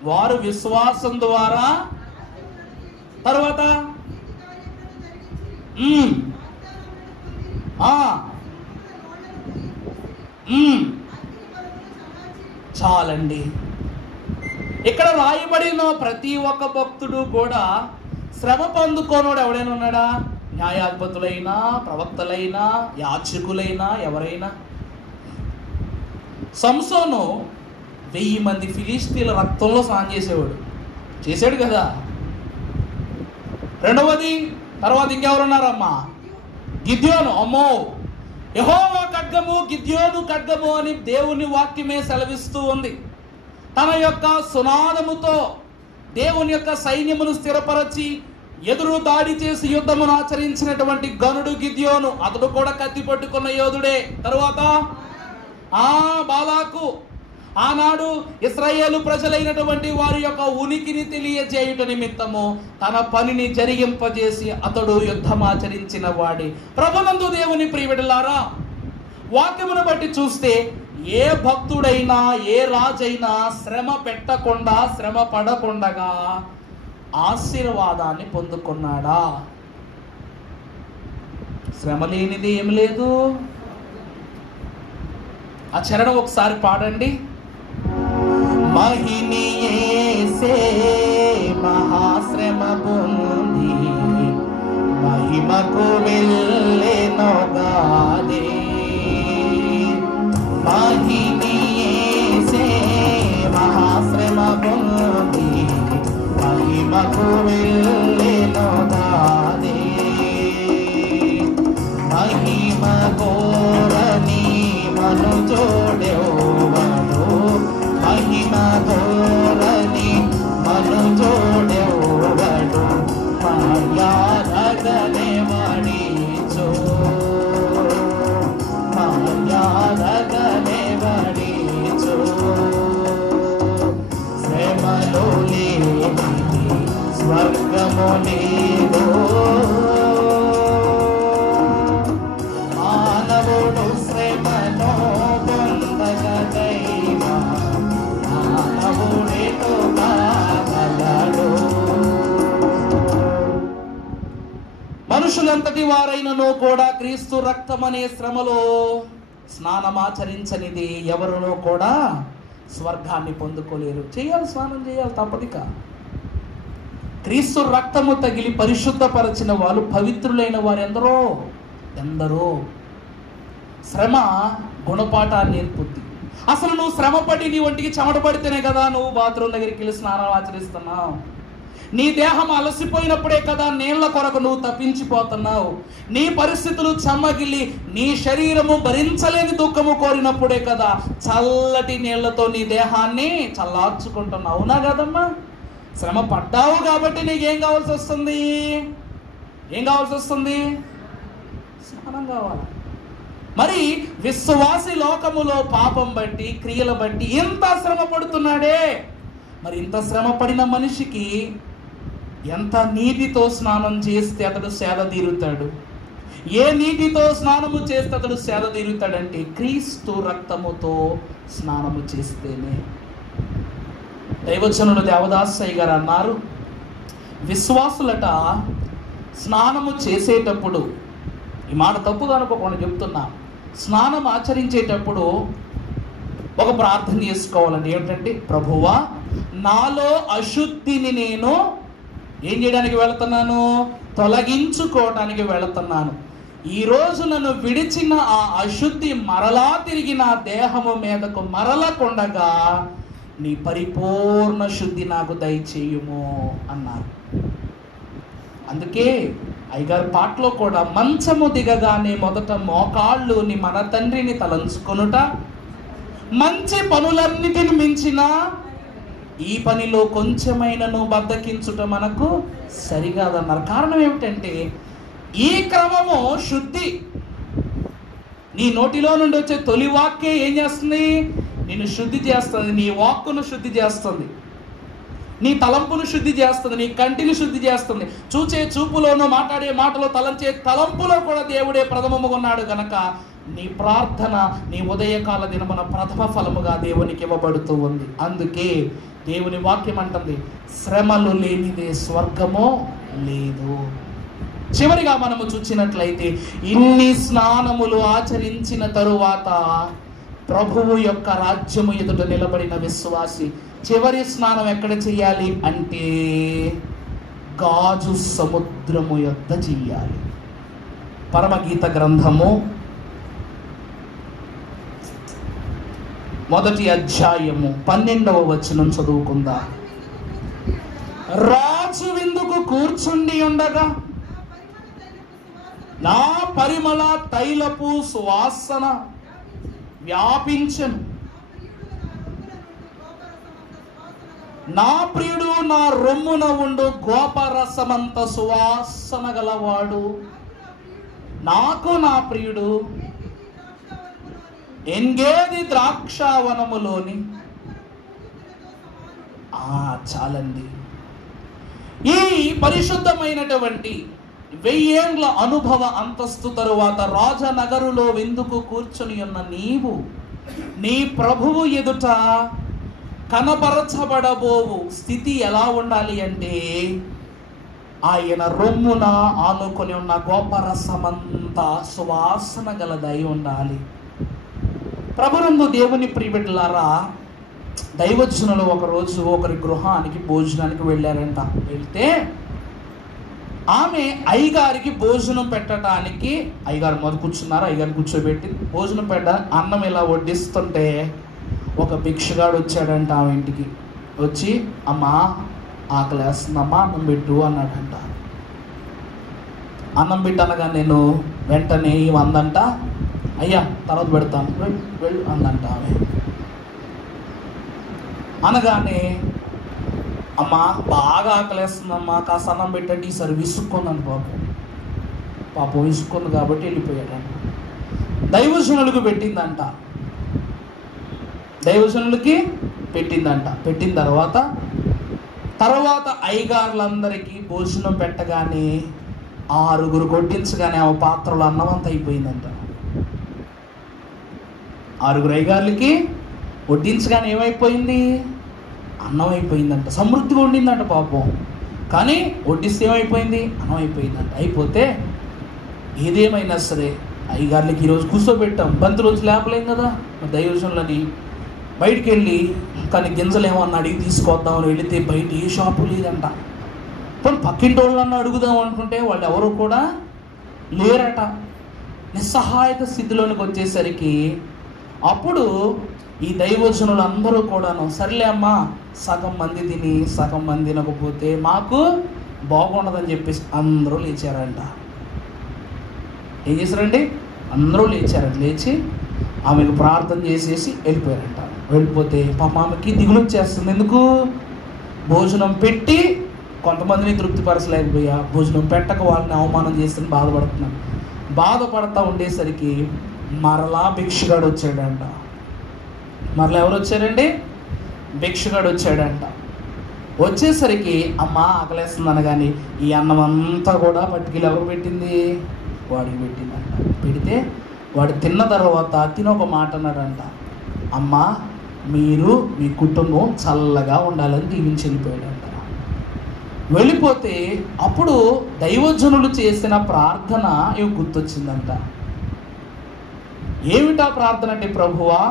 వారు విశ్వాసం ద్వారా తర్వాత చాలండి. ఇక్కడ రాయబడిన ప్రతి ఒక్క భక్తుడు కూడా శ్రమ పొందుకోనోడు ఎవడైనా ఉన్నాడా? న్యాయాధిపతులైనా, ప్రవక్తలైనా, యాజకులైనా, ఎవరైనా. సంసోను 1000 మంది ఫిలిష్తీయుల రక్తంలో స్నానం చేశాడు కదా. రెండవది, తర్వాత ఇంకెవరున్నారమ్మా? గిద్యోను. అమ్మో, యెహోవా ఖడ్గము, గిద్యోను ఖడ్గము అని దేవుని వాక్యమే సెలవిస్తూ ఉంది. తన యొక్క సునాదముతో దేవుని యొక్క సైన్యమును స్థిరపరచి ఎదురు దాడి చేసి యుద్ధమును ఆచరించినటువంటి గనుడు గిద్యోను. అతడు కూడా కత్తి పట్టుకున్న యోధుడే. తరువాత బాలాకు, ఆనాడు ఇశ్రాయేలు ప్రజలైనటువంటి వారి యొక్క ఉనికిని తెలియజేయుట నిమిత్తము తన పనిని జరిగింపజేసి అతడు యుద్ధం ఆచరించిన వాడే. ప్రభునందు దేవుని ప్రియబిడ్డలారా, వాక్యమును బట్టి చూస్తే ఏ భక్తుడైనా ఏ రాజైనా శ్రమ పెట్టకుండా, శ్రమ పడకుండగా ఆశీర్వాదాన్ని పొందుకున్నాడా? శ్రమ లేనిది ఏమి లేదు. ఆ చరణం ఒకసారి పాడండి. మహిని యేసే మహాశ్రమ పొంది మహిమకు వెళ్ళెనోగాదే. మహిని యేసే మహాశ్రమ పొంది మహిమకు వెళ్ళెనోగాదే. మహిమ కోరని మను జోడెవడు, మహిమ కోరని మను జోడెవడు, మాయాదగనే వడిచో, మాయాదగనే వడిచో. శ్రమలో లేనిది స్వర్గము లేదు, మానవుడు శ్రమలో పొందగదైనా మానవుడేటో కాగలడు. మనుషులంతటి వారైనను కూడా క్రీస్తు రక్తమనే శ్రమలో స్నానమాచరించనిది ఎవరిలో కూడా స్వర్గాన్ని పొందుకోలేరు. చేయాలి, స్నానం చేయాలి, తప్పదిక. క్రీస్తు రక్తము తగిలి పరిశుద్ధపరచిన వాళ్ళు, పవిత్రులైన వారు ఎందరో. శ్రమ గుణపాఠాన్ని నేర్పుద్ది. అసలు నువ్వు శ్రమపడి నీ ఒంటికి చెమట పడితేనే కదా నువ్వు బాత్రూమ్ దగ్గరికి వెళ్ళి స్నానం ఆచరిస్తున్నావు. నీ దేహం అలసిపోయినప్పుడే కదా నీళ్ల కొరకు నువ్వు తప్పించిపోతున్నావు. నీ పరిస్థితులు చెమ్మగిల్లి నీ శరీరము భరించలేని దుఃఖము కోరినప్పుడే కదా చల్లటి నీళ్లతో నీ దేహాన్ని చల్లార్చుకుంటున్నావు. అవునా కదమ్మా? శ్రమ పడ్డావు కాబట్టి నీకేం కావాల్సి వస్తుంది? స్నానం కావాలి. మరి విశ్వాసి లోకములో పాపం బట్టి, క్రియల బట్టి ఇంత శ్రమ పడుతున్నాడే. మరి ఇంత శ్రమ పడిన మనిషికి ఎంత నీటితో స్నానం చేస్తే అతడు సేద తీరుతాడు? ఏ నీటితో స్నానము చేస్తే అతడు సేద తీరుతాడంటే క్రీస్తు రక్తముతో స్నానము చేస్తేనే. దైవజనుడు దేవదాసయ్య గారు అన్నారు, విశ్వాసులట స్నానము చేసేటప్పుడు, ఈ మాట తప్పుగా అనుకోకుండా చెప్తున్నా, స్నానం ఆచరించేటప్పుడు ఒక ప్రార్థన చేసుకోవాలండి. ఏమిటంటే, ప్రభువా, నాలో అశుద్ధిని నేను ఏం చేయడానికి వెళుతున్నాను? తొలగించుకోవడానికి వెళుతున్నాను. ఈరోజు నన్ను విడిచిన ఆ అశుద్ధి మరలా తిరిగి నా దేహము మీదకు మరలకుండగా నీ పరిపూర్ణ శుద్ధి నాకు దయచేయుము అన్నారు. అందుకే అయ్యగారి పాటలో కూడా, మంచము దిగగానే మొదట మోకాళ్ళు నీ మన తండ్రిని తలంచుకొనుట, మంచి పనులన్నిటిని మించిన ఈ పనిలో కొంచెమైనను బద్దకించుట మనకు సరికాదన్నారు. కారణం ఏమిటంటే, ఈ క్రమము శుద్ధి. నీ నోటిలో నుండి వచ్చే తొలి వాక్యే ఏం చేస్తుంది? నిన్ను శుద్ధి చేస్తుంది. నీ వాక్కును శుద్ధి చేస్తుంది, నీ తలంపును శుద్ధి చేస్తుంది, నీ కంటిని శుద్ధి చేస్తుంది. చూచే చూపులోనూ, మాట్లాడే మాటలో, తలంచే తలంపులో కూడా దేవుడే ప్రథమముగా ఉన్నాడు గనక నీ ప్రార్థన నీ ఉదయకాల దినమున ప్రథమ ఫలముగా దేవునికి ఇవ్వబడుతూ ఉంది. అందుకే దేవుని వాక్యం అంటుంది, శ్రమలు లేనిదే స్వర్గమో లేదు. చివరిగా మనము చూసినట్లయితే, ఇన్ని స్నానములు ఆచరించిన తరువాత ప్రభువు యొక్క రాజ్యము ఎదుట నిలబడిన విశ్వాసి చివరి స్నానం ఎక్కడ చెయ్యాలి అంటే గాజు సముద్రము యొద్ద చెయ్యాలి. పరమగీత గ్రంథము మొదటి అధ్యాయము 12వ వచనం చదువుకుందాం. రాజు విందుకు కూర్చుండి ఉండగా నా పరిమళ తైలపు సువాసన వ్యాపించెను. నా ప్రియుడు నా రొమ్మున ఉండు గోపరసమంత సువాసన గలవాడు. నాకు నా ప్రియుడు ఎంగేది ద్రాక్షావనములోని. చాలండి. ఈ పరిశుద్ధమైనటువంటి 1000 ఏండ్ల అనుభవ అంతస్తు తరువాత రాజనగరులో విందుకు కూర్చుని ఉన్న నీవు నీ ప్రభువు ఎదుట కనపరచబడబోవు స్థితి ఎలా ఉండాలి అంటే, ఆయన రొమ్మున ఆనుకొని ఉన్న గోపరసమంతా సువాసన గలదై ఉండాలి. ప్రభునందు దేవుని ప్రియబిడ్డలారా, దైవజనులు ఒకరోజు ఒకరి గృహానికి భోజనానికి వెళ్ళారంట. వెళ్తే ఆమె అయ్యగారికి భోజనం పెట్టడానికి, అయ్యగారు మొదలు కూర్చున్నారు, అయ్యగారిని కూర్చోబెట్టి భోజనం పెట్టడానికి అన్నం ఇలా వడ్డిస్తుంటే ఒక భిక్షగాడు వచ్చాడంట ఆమె ఇంటికి. వచ్చి, అమ్మా ఆకలి వేస్తుందమ్మా అన్నం పెట్టు అన్నాడంట. అన్నం పెట్టు అనగా నేను వెంటనే అందంట, అయ్యా తర్వాత పెడతాను వెళ్ళు అందంట ఆమె. అనగానే, అమ్మా బాగా ఆకలేస్తుందమ్మా కాస్త అన్నం పెట్టండి ఈసారి విసుక్కుందని పాపం విసుక్కుంది కాబట్టి వెళ్ళిపోయాడంట. దైవజనులకు పెట్టిందంట. పెట్టిన తర్వాత అయ్యగారులందరికీ భోజనం పెట్టగానే 6 కొట్టించగానే ఆ పాత్రలో అన్నం అంతా అయిపోయిందంట. 6 అయ్యగారులకి వడ్డించగానే ఏమైపోయింది? అన్నం అయిపోయిందంట. సమృద్ధిగా వండిందంట పాపం. కానీ వడ్డిస్తే ఏమైపోయింది? అన్నం అయిపోయిందంట. అయిపోతే ఏదేమైనా సరే అయ్యగారులకి ఈరోజు కూర్చోబెట్టాం, బంతి రోజు లేపలేం కదా. దైవజనులని బయటికి వెళ్ళి కానీ గింజలేమన్నా అడిగి తీసుకొద్దామని వెళితే బయట ఏ షాపు లేదంట. కానీ పక్కింటి వాళ్ళన్నా అడుగుదాం అనుకుంటే వాళ్ళు ఎవరు కూడా లేరట. నిస్సహాయత స్థితిలోనికి వచ్చేసరికి అప్పుడు ఈ దైవజనులు అందరూ కూడాను, సర్లే అమ్మా సగం మంది తిని సగం మంది తినకపోతే మాకు బాగుండదని చెప్పేసి అందరూ లేచారంట. ఏం చేశారండి? అందరూ లేచారంట. లేచి ఆమెకు ప్రార్థన చేసేసి వెళ్ళిపోయారంట. వెళ్ళిపోతే పాప ఆమెకి దిగులు వచ్చేస్తుంది. ఎందుకు? భోజనం పెట్టి కొంతమందిని తృప్తిపరచలేకపోయా, భోజనం పెట్టక వాళ్ళని అవమానం చేసి బాధపడతా ఉండేసరికి మరలా భిక్షగాడు వచ్చాడంట. మరలా ఎవరు వచ్చారండి? భిక్షగాడు వచ్చాడంట. వచ్చేసరికి అమ్మ ఆకలేస్తుంది అనగాని ఈ అన్నం అంతా కూడా పట్టుకెళ్ళి ఎవరు పెట్టింది? వాడికి పెట్టిందంట. పెడితే వాడు తిన్న తర్వాత ఒక మాట అన్నాడంట, అమ్మ మీరు మీ కుటుంబం చల్లగా ఉండాలని దీవించి వెళ్ళిపోయాడంట. వెళ్ళిపోతే అప్పుడు దైవజనులు చేసిన ప్రార్థన ఇవి గుర్తొచ్చిందంట. ఏమిటా ప్రార్థన అంటే, ప్రభువా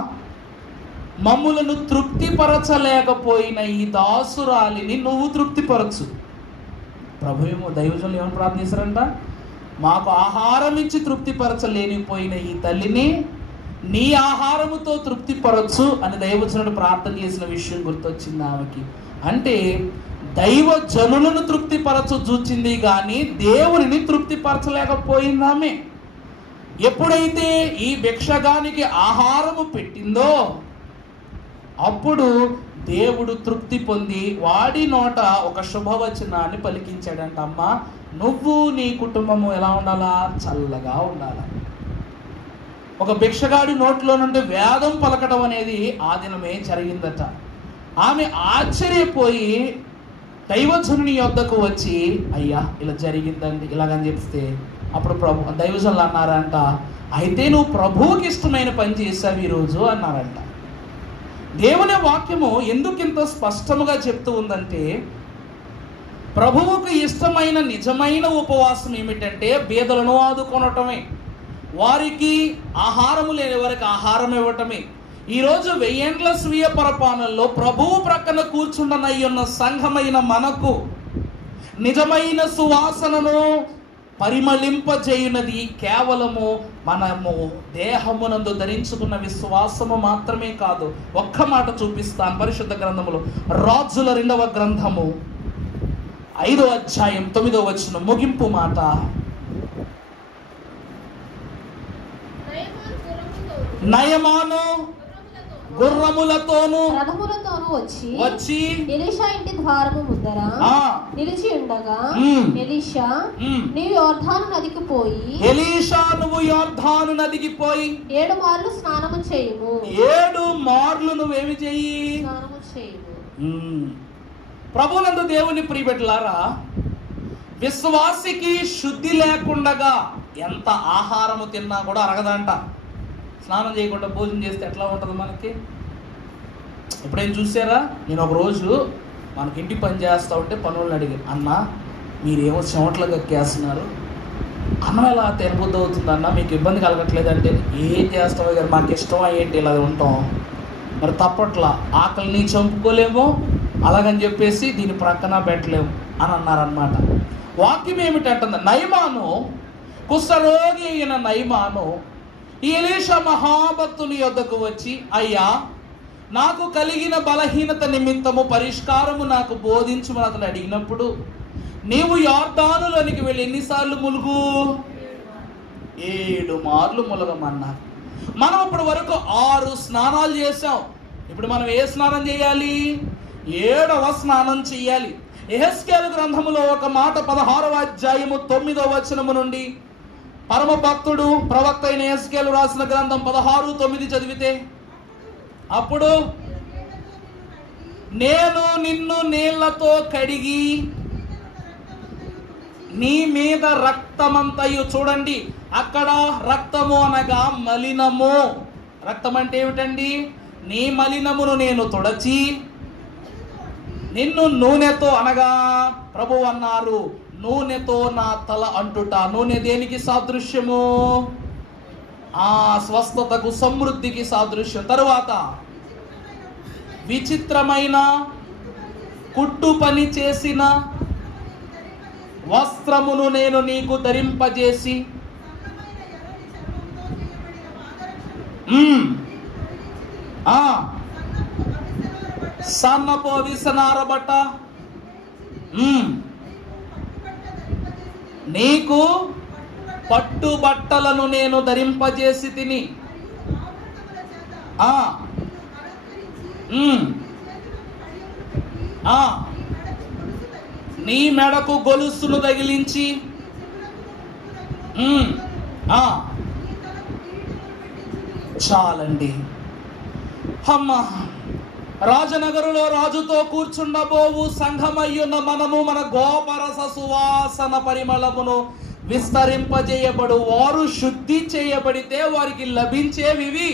మమ్ములను తృప్తిపరచలేకపోయిన ఈ దాసురాలిని నువ్వు తృప్తిపరచు. ప్రభు ఏమో దైవజనులు ఏమని ప్రార్థన చేశారంట, మాకు ఆహారం ఇచ్చి తృప్తిపరచలేనిపోయిన ఈ తల్లిని నీ ఆహారముతో తృప్తిపరచు అని దైవజనుడు ప్రార్థన చేసిన విషయం గుర్తొచ్చింది ఆమెకి. అంటే దైవజనులను తృప్తిపరచు చూచింది కానీ దేవునిని తృప్తిపరచలేకపోయింది ఆమె. ఎప్పుడైతే ఈ భిక్షగానికి ఆహారము పెట్టిందో అప్పుడు దేవుడు తృప్తి పొంది వాడి నోట ఒక శుభవచనాన్ని పలికించాడంట. అమ్మ నువ్వు నీ కుటుంబము ఎలా ఉండాలా? చల్లగా ఉండాలా. ఒక భిక్షగాడి నోట్లో నుండి వేదం పలకడం అనేది ఆ దినమే జరిగిందట. ఆమె ఆశ్చర్యపోయి దైవజనుని యొద్దకు వచ్చి, అయ్యా ఇలా జరిగిందండి ఇలాగని చెప్తే అప్పుడు దైవజనులు అన్నారంట, అయితే నువ్వు ప్రభువుకి ఇష్టమైన పని చేశావు ఈరోజు అన్నారంట. దేవుని వాక్యము ఎందుకు ఇంత స్పష్టముగా చెప్తూ ఉందంటే, ప్రభువుకు ఇష్టమైన నిజమైన ఉపవాసం ఏమిటంటే బీదలను ఆదుకొనటమే, వారికి ఆహారము లేని వారికి ఆహారం ఇవ్వటమే. ఈరోజు 1000 ఏండ్ల స్వీయ పరపాలనలో ప్రభువు ప్రక్కన కూర్చుండనయ్యున్న సంఘమైన మనకు నిజమైన సువాసనను పరిమళింపజేయునది కేవలము మనము దేహమునందు ధరించుకున్న విశ్వాసము మాత్రమే కాదు. ఒక్క మాట చూపిస్తాను పరిశుద్ధ గ్రంథములో, రాజుల 2వ గ్రంథము 5వ అధ్యాయం 9వ వచనం ముగింపు మాట. నయమాను గుర్రములతోను రథములతోను వచ్చి ఎలీషా ఇంటి ద్వారము ముందర నిలిచి ఉండగా, ఎలీషా నీవు యోర్దాను నదికి పోయి, ఎలీషా నువ్వు యోర్దాను నదికి పోయి 7 మార్లు స్నానము చేయుము. 7 మార్లు నువ్వేమి చెయ్యి? స్నానము చేయుము. ప్రభునందు దేవుని ప్రియబిడ్డలారా, విశ్వాసికి శుద్ధి లేకుండగా ఎంత ఆహారము తిన్నా కూడా అరగదంట. స్నానం చేయకుండా భోజనం చేస్తే ఎట్లా ఉంటుంది మనకి? ఎప్పుడేం చూసారా? నేను ఒక రోజు మనకి ఇంటి పని చేస్తూ ఉంటే పనులను అడిగాను, అన్న మీరేమో చెమటలు కక్కేస్తున్నారు, అన్నం ఎలా తినబుద్ధి అవుతుంది అన్న, మీకు ఇబ్బంది కలగట్లేదంటే, ఏం చేస్తామో గారు మాకు ఇష్టం ఏంటి ఇలా ఉంటాం, మరి తప్పట్లా ఆకలిని చంపుకోలేము, అలాగని చెప్పేసి దీని ప్రక్కన పెట్టలేము అని అన్నారనమాట. వాక్యం ఏమిటంటుంది, నయమాను కుష్ఠరోగి అయిన నయమాను ఈ ఎలీషా మహాభక్తుని యొద్దకు వచ్చి, అయ్యా నాకు కలిగిన బలహీనత నిమిత్తము పరిష్కారము నాకు బోధించమని అతను అడిగినప్పుడు, నీవు యోర్దానులోనికి వెళ్ళి ఎన్నిసార్లు ములుగు? 7 మార్లు ములగమన్నారు. మనం ఇప్పటి వరకు 6 స్నానాలు చేసాం. ఇప్పుడు మనం ఏ స్నానం చేయాలి? 7వ స్నానం చేయాలి. యెహెజ్కేలు గ్రంథములో ఒక మాట 16వ అధ్యాయము 9వ వచనము నుండి, పరమ భక్తుడు ప్రవక్త అయిన యెహెజ్కేలు రాసిన గ్రంథం 16:9 చదివితే, అప్పుడు నేను నిన్ను నీళ్లతో కడిగి నీ మీద రక్తమంతయు, చూడండి అక్కడ రక్తము అనగా మలినము. రక్తం అంటే ఏమిటండి? నీ మలినమును నేను తుడచి నిన్ను నూనెతో, అనగా ప్రభు అన్నారు నూనెతో నా తల అంటుట. నూనె దేనికి సాదృశ్యము? స్వస్థతకు, సమృద్ధికి సాదృశ్యం. తరువాత విచిత్రమైన కుట్టు పని చేసిన వస్త్రమును నేను నీకు ధరింపజేసి, సన్నపు విసనారబట్ట నీకు పట్టు బట్టలను నేను ధరింపజేసి తిని, నీ మెడకు గొలుసును తగిలించి, చాలండి అమ్మా. రాజనగరులో రాజుతో కూర్చుండబోవు సంఘమయ్యున్న మనము మన గోపరస సువాసన పరిమళమును విస్తరింపజేయబడు వారు శుద్ధి చేయబడితే వారికి లభించేవి.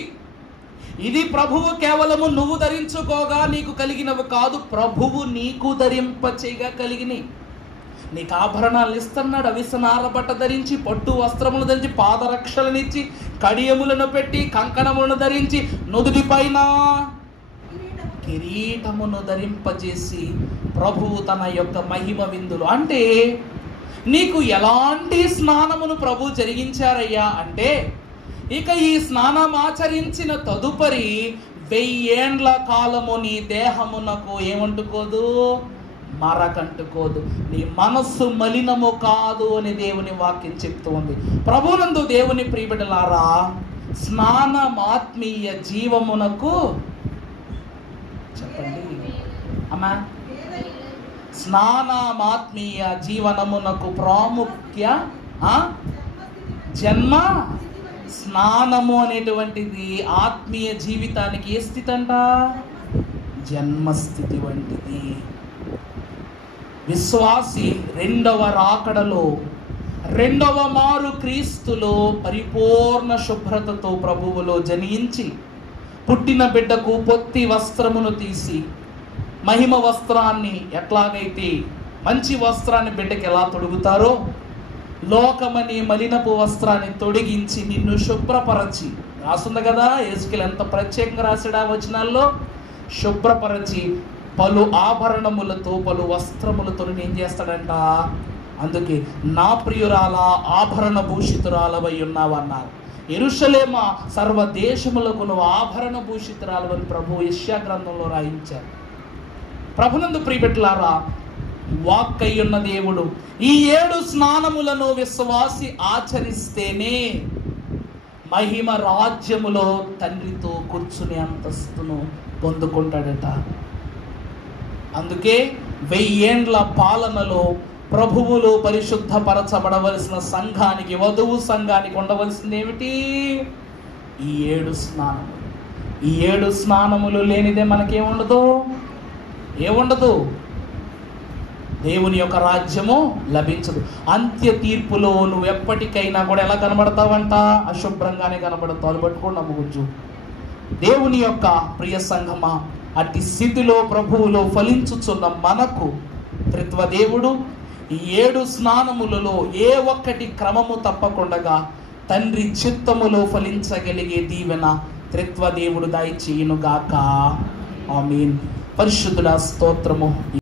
ఇది ప్రభువు కేవలము నువ్వు ధరించుకోగా నీకు కలిగినవి కాదు, ప్రభువు నీకు ధరింపచేయగా కలిగినవి. నీకు ఆభరణాలు ఇస్తున్నాడు, అవిసనారబట్ట ధరించి, పట్టు వస్త్రములు ధరించి, పాదరక్షలనిచ్చి, కడియములను పెట్టి, కంకణములను ధరించి, నుదుటి పైన కిరీటమును ధరింపజేసి ప్రభువు తన యొక్క మహిమ విందులు. అంటే నీకు ఎలాంటి స్నానమును ప్రభు జరిగించారయ్యా అంటే, ఇక ఈ స్నానం ఆచరించిన తదుపరి 1000 ఏండ్ల కాలము నీ దేహమునకు ఏమంటుకోదు? మరకంటుకోదు. నీ మనస్సు మలినము కాదు అని దేవుని వాక్యం చెప్తూ ఉంది. ప్రభునందు దేవుని ప్రియబిడ్డలారా, స్నానం ఆత్మీయ జీవమునకు, చెప్పండి అమ్మా, స్నానమాత్మీయ జీవనమునకు ప్రాముఖ్య జన్మ. స్నానము అనేటువంటిది ఆత్మీయ జీవితానికి ఏ స్థితి అంట? జన్మస్థితి వంటిది. విశ్వాసి 2వ రాకడలో, 2వ మారు క్రీస్తులో పరిపూర్ణ శుభ్రతతో ప్రభువులో జనించి, పుట్టిన బిడ్డకు పొత్తి వస్త్రమును తీసి, మహిమ వస్త్రాన్ని ఎట్లాగైతే మంచి వస్త్రాన్ని బిడ్డకి ఎలా తొడుగుతారో, లోకమని మలినపు వస్త్రాన్ని తొడిగించి నిన్ను శుభ్రపరచి, రాసుంది కదా యెహెజ్కేలు ఎంత ప్రత్యేకంగా రాశాడు ఆ వచనాల్లో, శుభ్రపరచి పలు ఆభరణములతో, పలు వస్త్రములతో ఏం చేస్తాడంట? అందుకే నా ప్రియురాల ఆభరణ భూషితురాలవై ఉన్నావన్నారు. యెరూషలేమ సర్వదేశములకు నువ్వు ఆభరణ భూషితురాలవని ప్రభు యెషయా గ్రంథంలో రాయించారు. ప్రభునందు ప్రియబిడ్డలారా, వాక్కయ్యున్న దేవుడు ఈ 7 స్నానములను విశ్వాసి ఆచరిస్తేనే మహిమ రాజ్యములో తండ్రితో కూర్చునే అంతస్తును పొందుకుంటాడట. అందుకే 1000 ఏండ్ల పాలనలో ప్రభువులు పరిశుద్ధపరచబడవలసిన సంఘానికి, వధువు సంఘానికి ఉండవలసింది ఏమిటి? ఈ 7 స్నానములు. ఈ 7 స్నానములు లేనిదే మనకేముండదు? ఏముండదు? దేవుని యొక్క రాజ్యము లభించదు. అంత్య తీర్పులో నువ్వు ఎప్పటికైనా కూడా ఎలా కనబడతావంట? అశుభ్రంగానే కనబడతావు. అది పట్టుకోండి నమ్మవచ్చు. దేవుని యొక్క ప్రియ సంఘమా, అట్టి స్థితిలో ప్రభువులో ఫలించుచున్న మనకు త్రిత్వ దేవుడు ఈ 7 స్నానములలో ఏ ఒక్కటి క్రమము తప్పకుండా తండ్రి చిత్తములో ఫలించగలిగే దీవెన త్రిత్వ దేవుడు దయచేయునుగాక. ఆమేన్. పరిశుద్ధుల స్తోత్రము.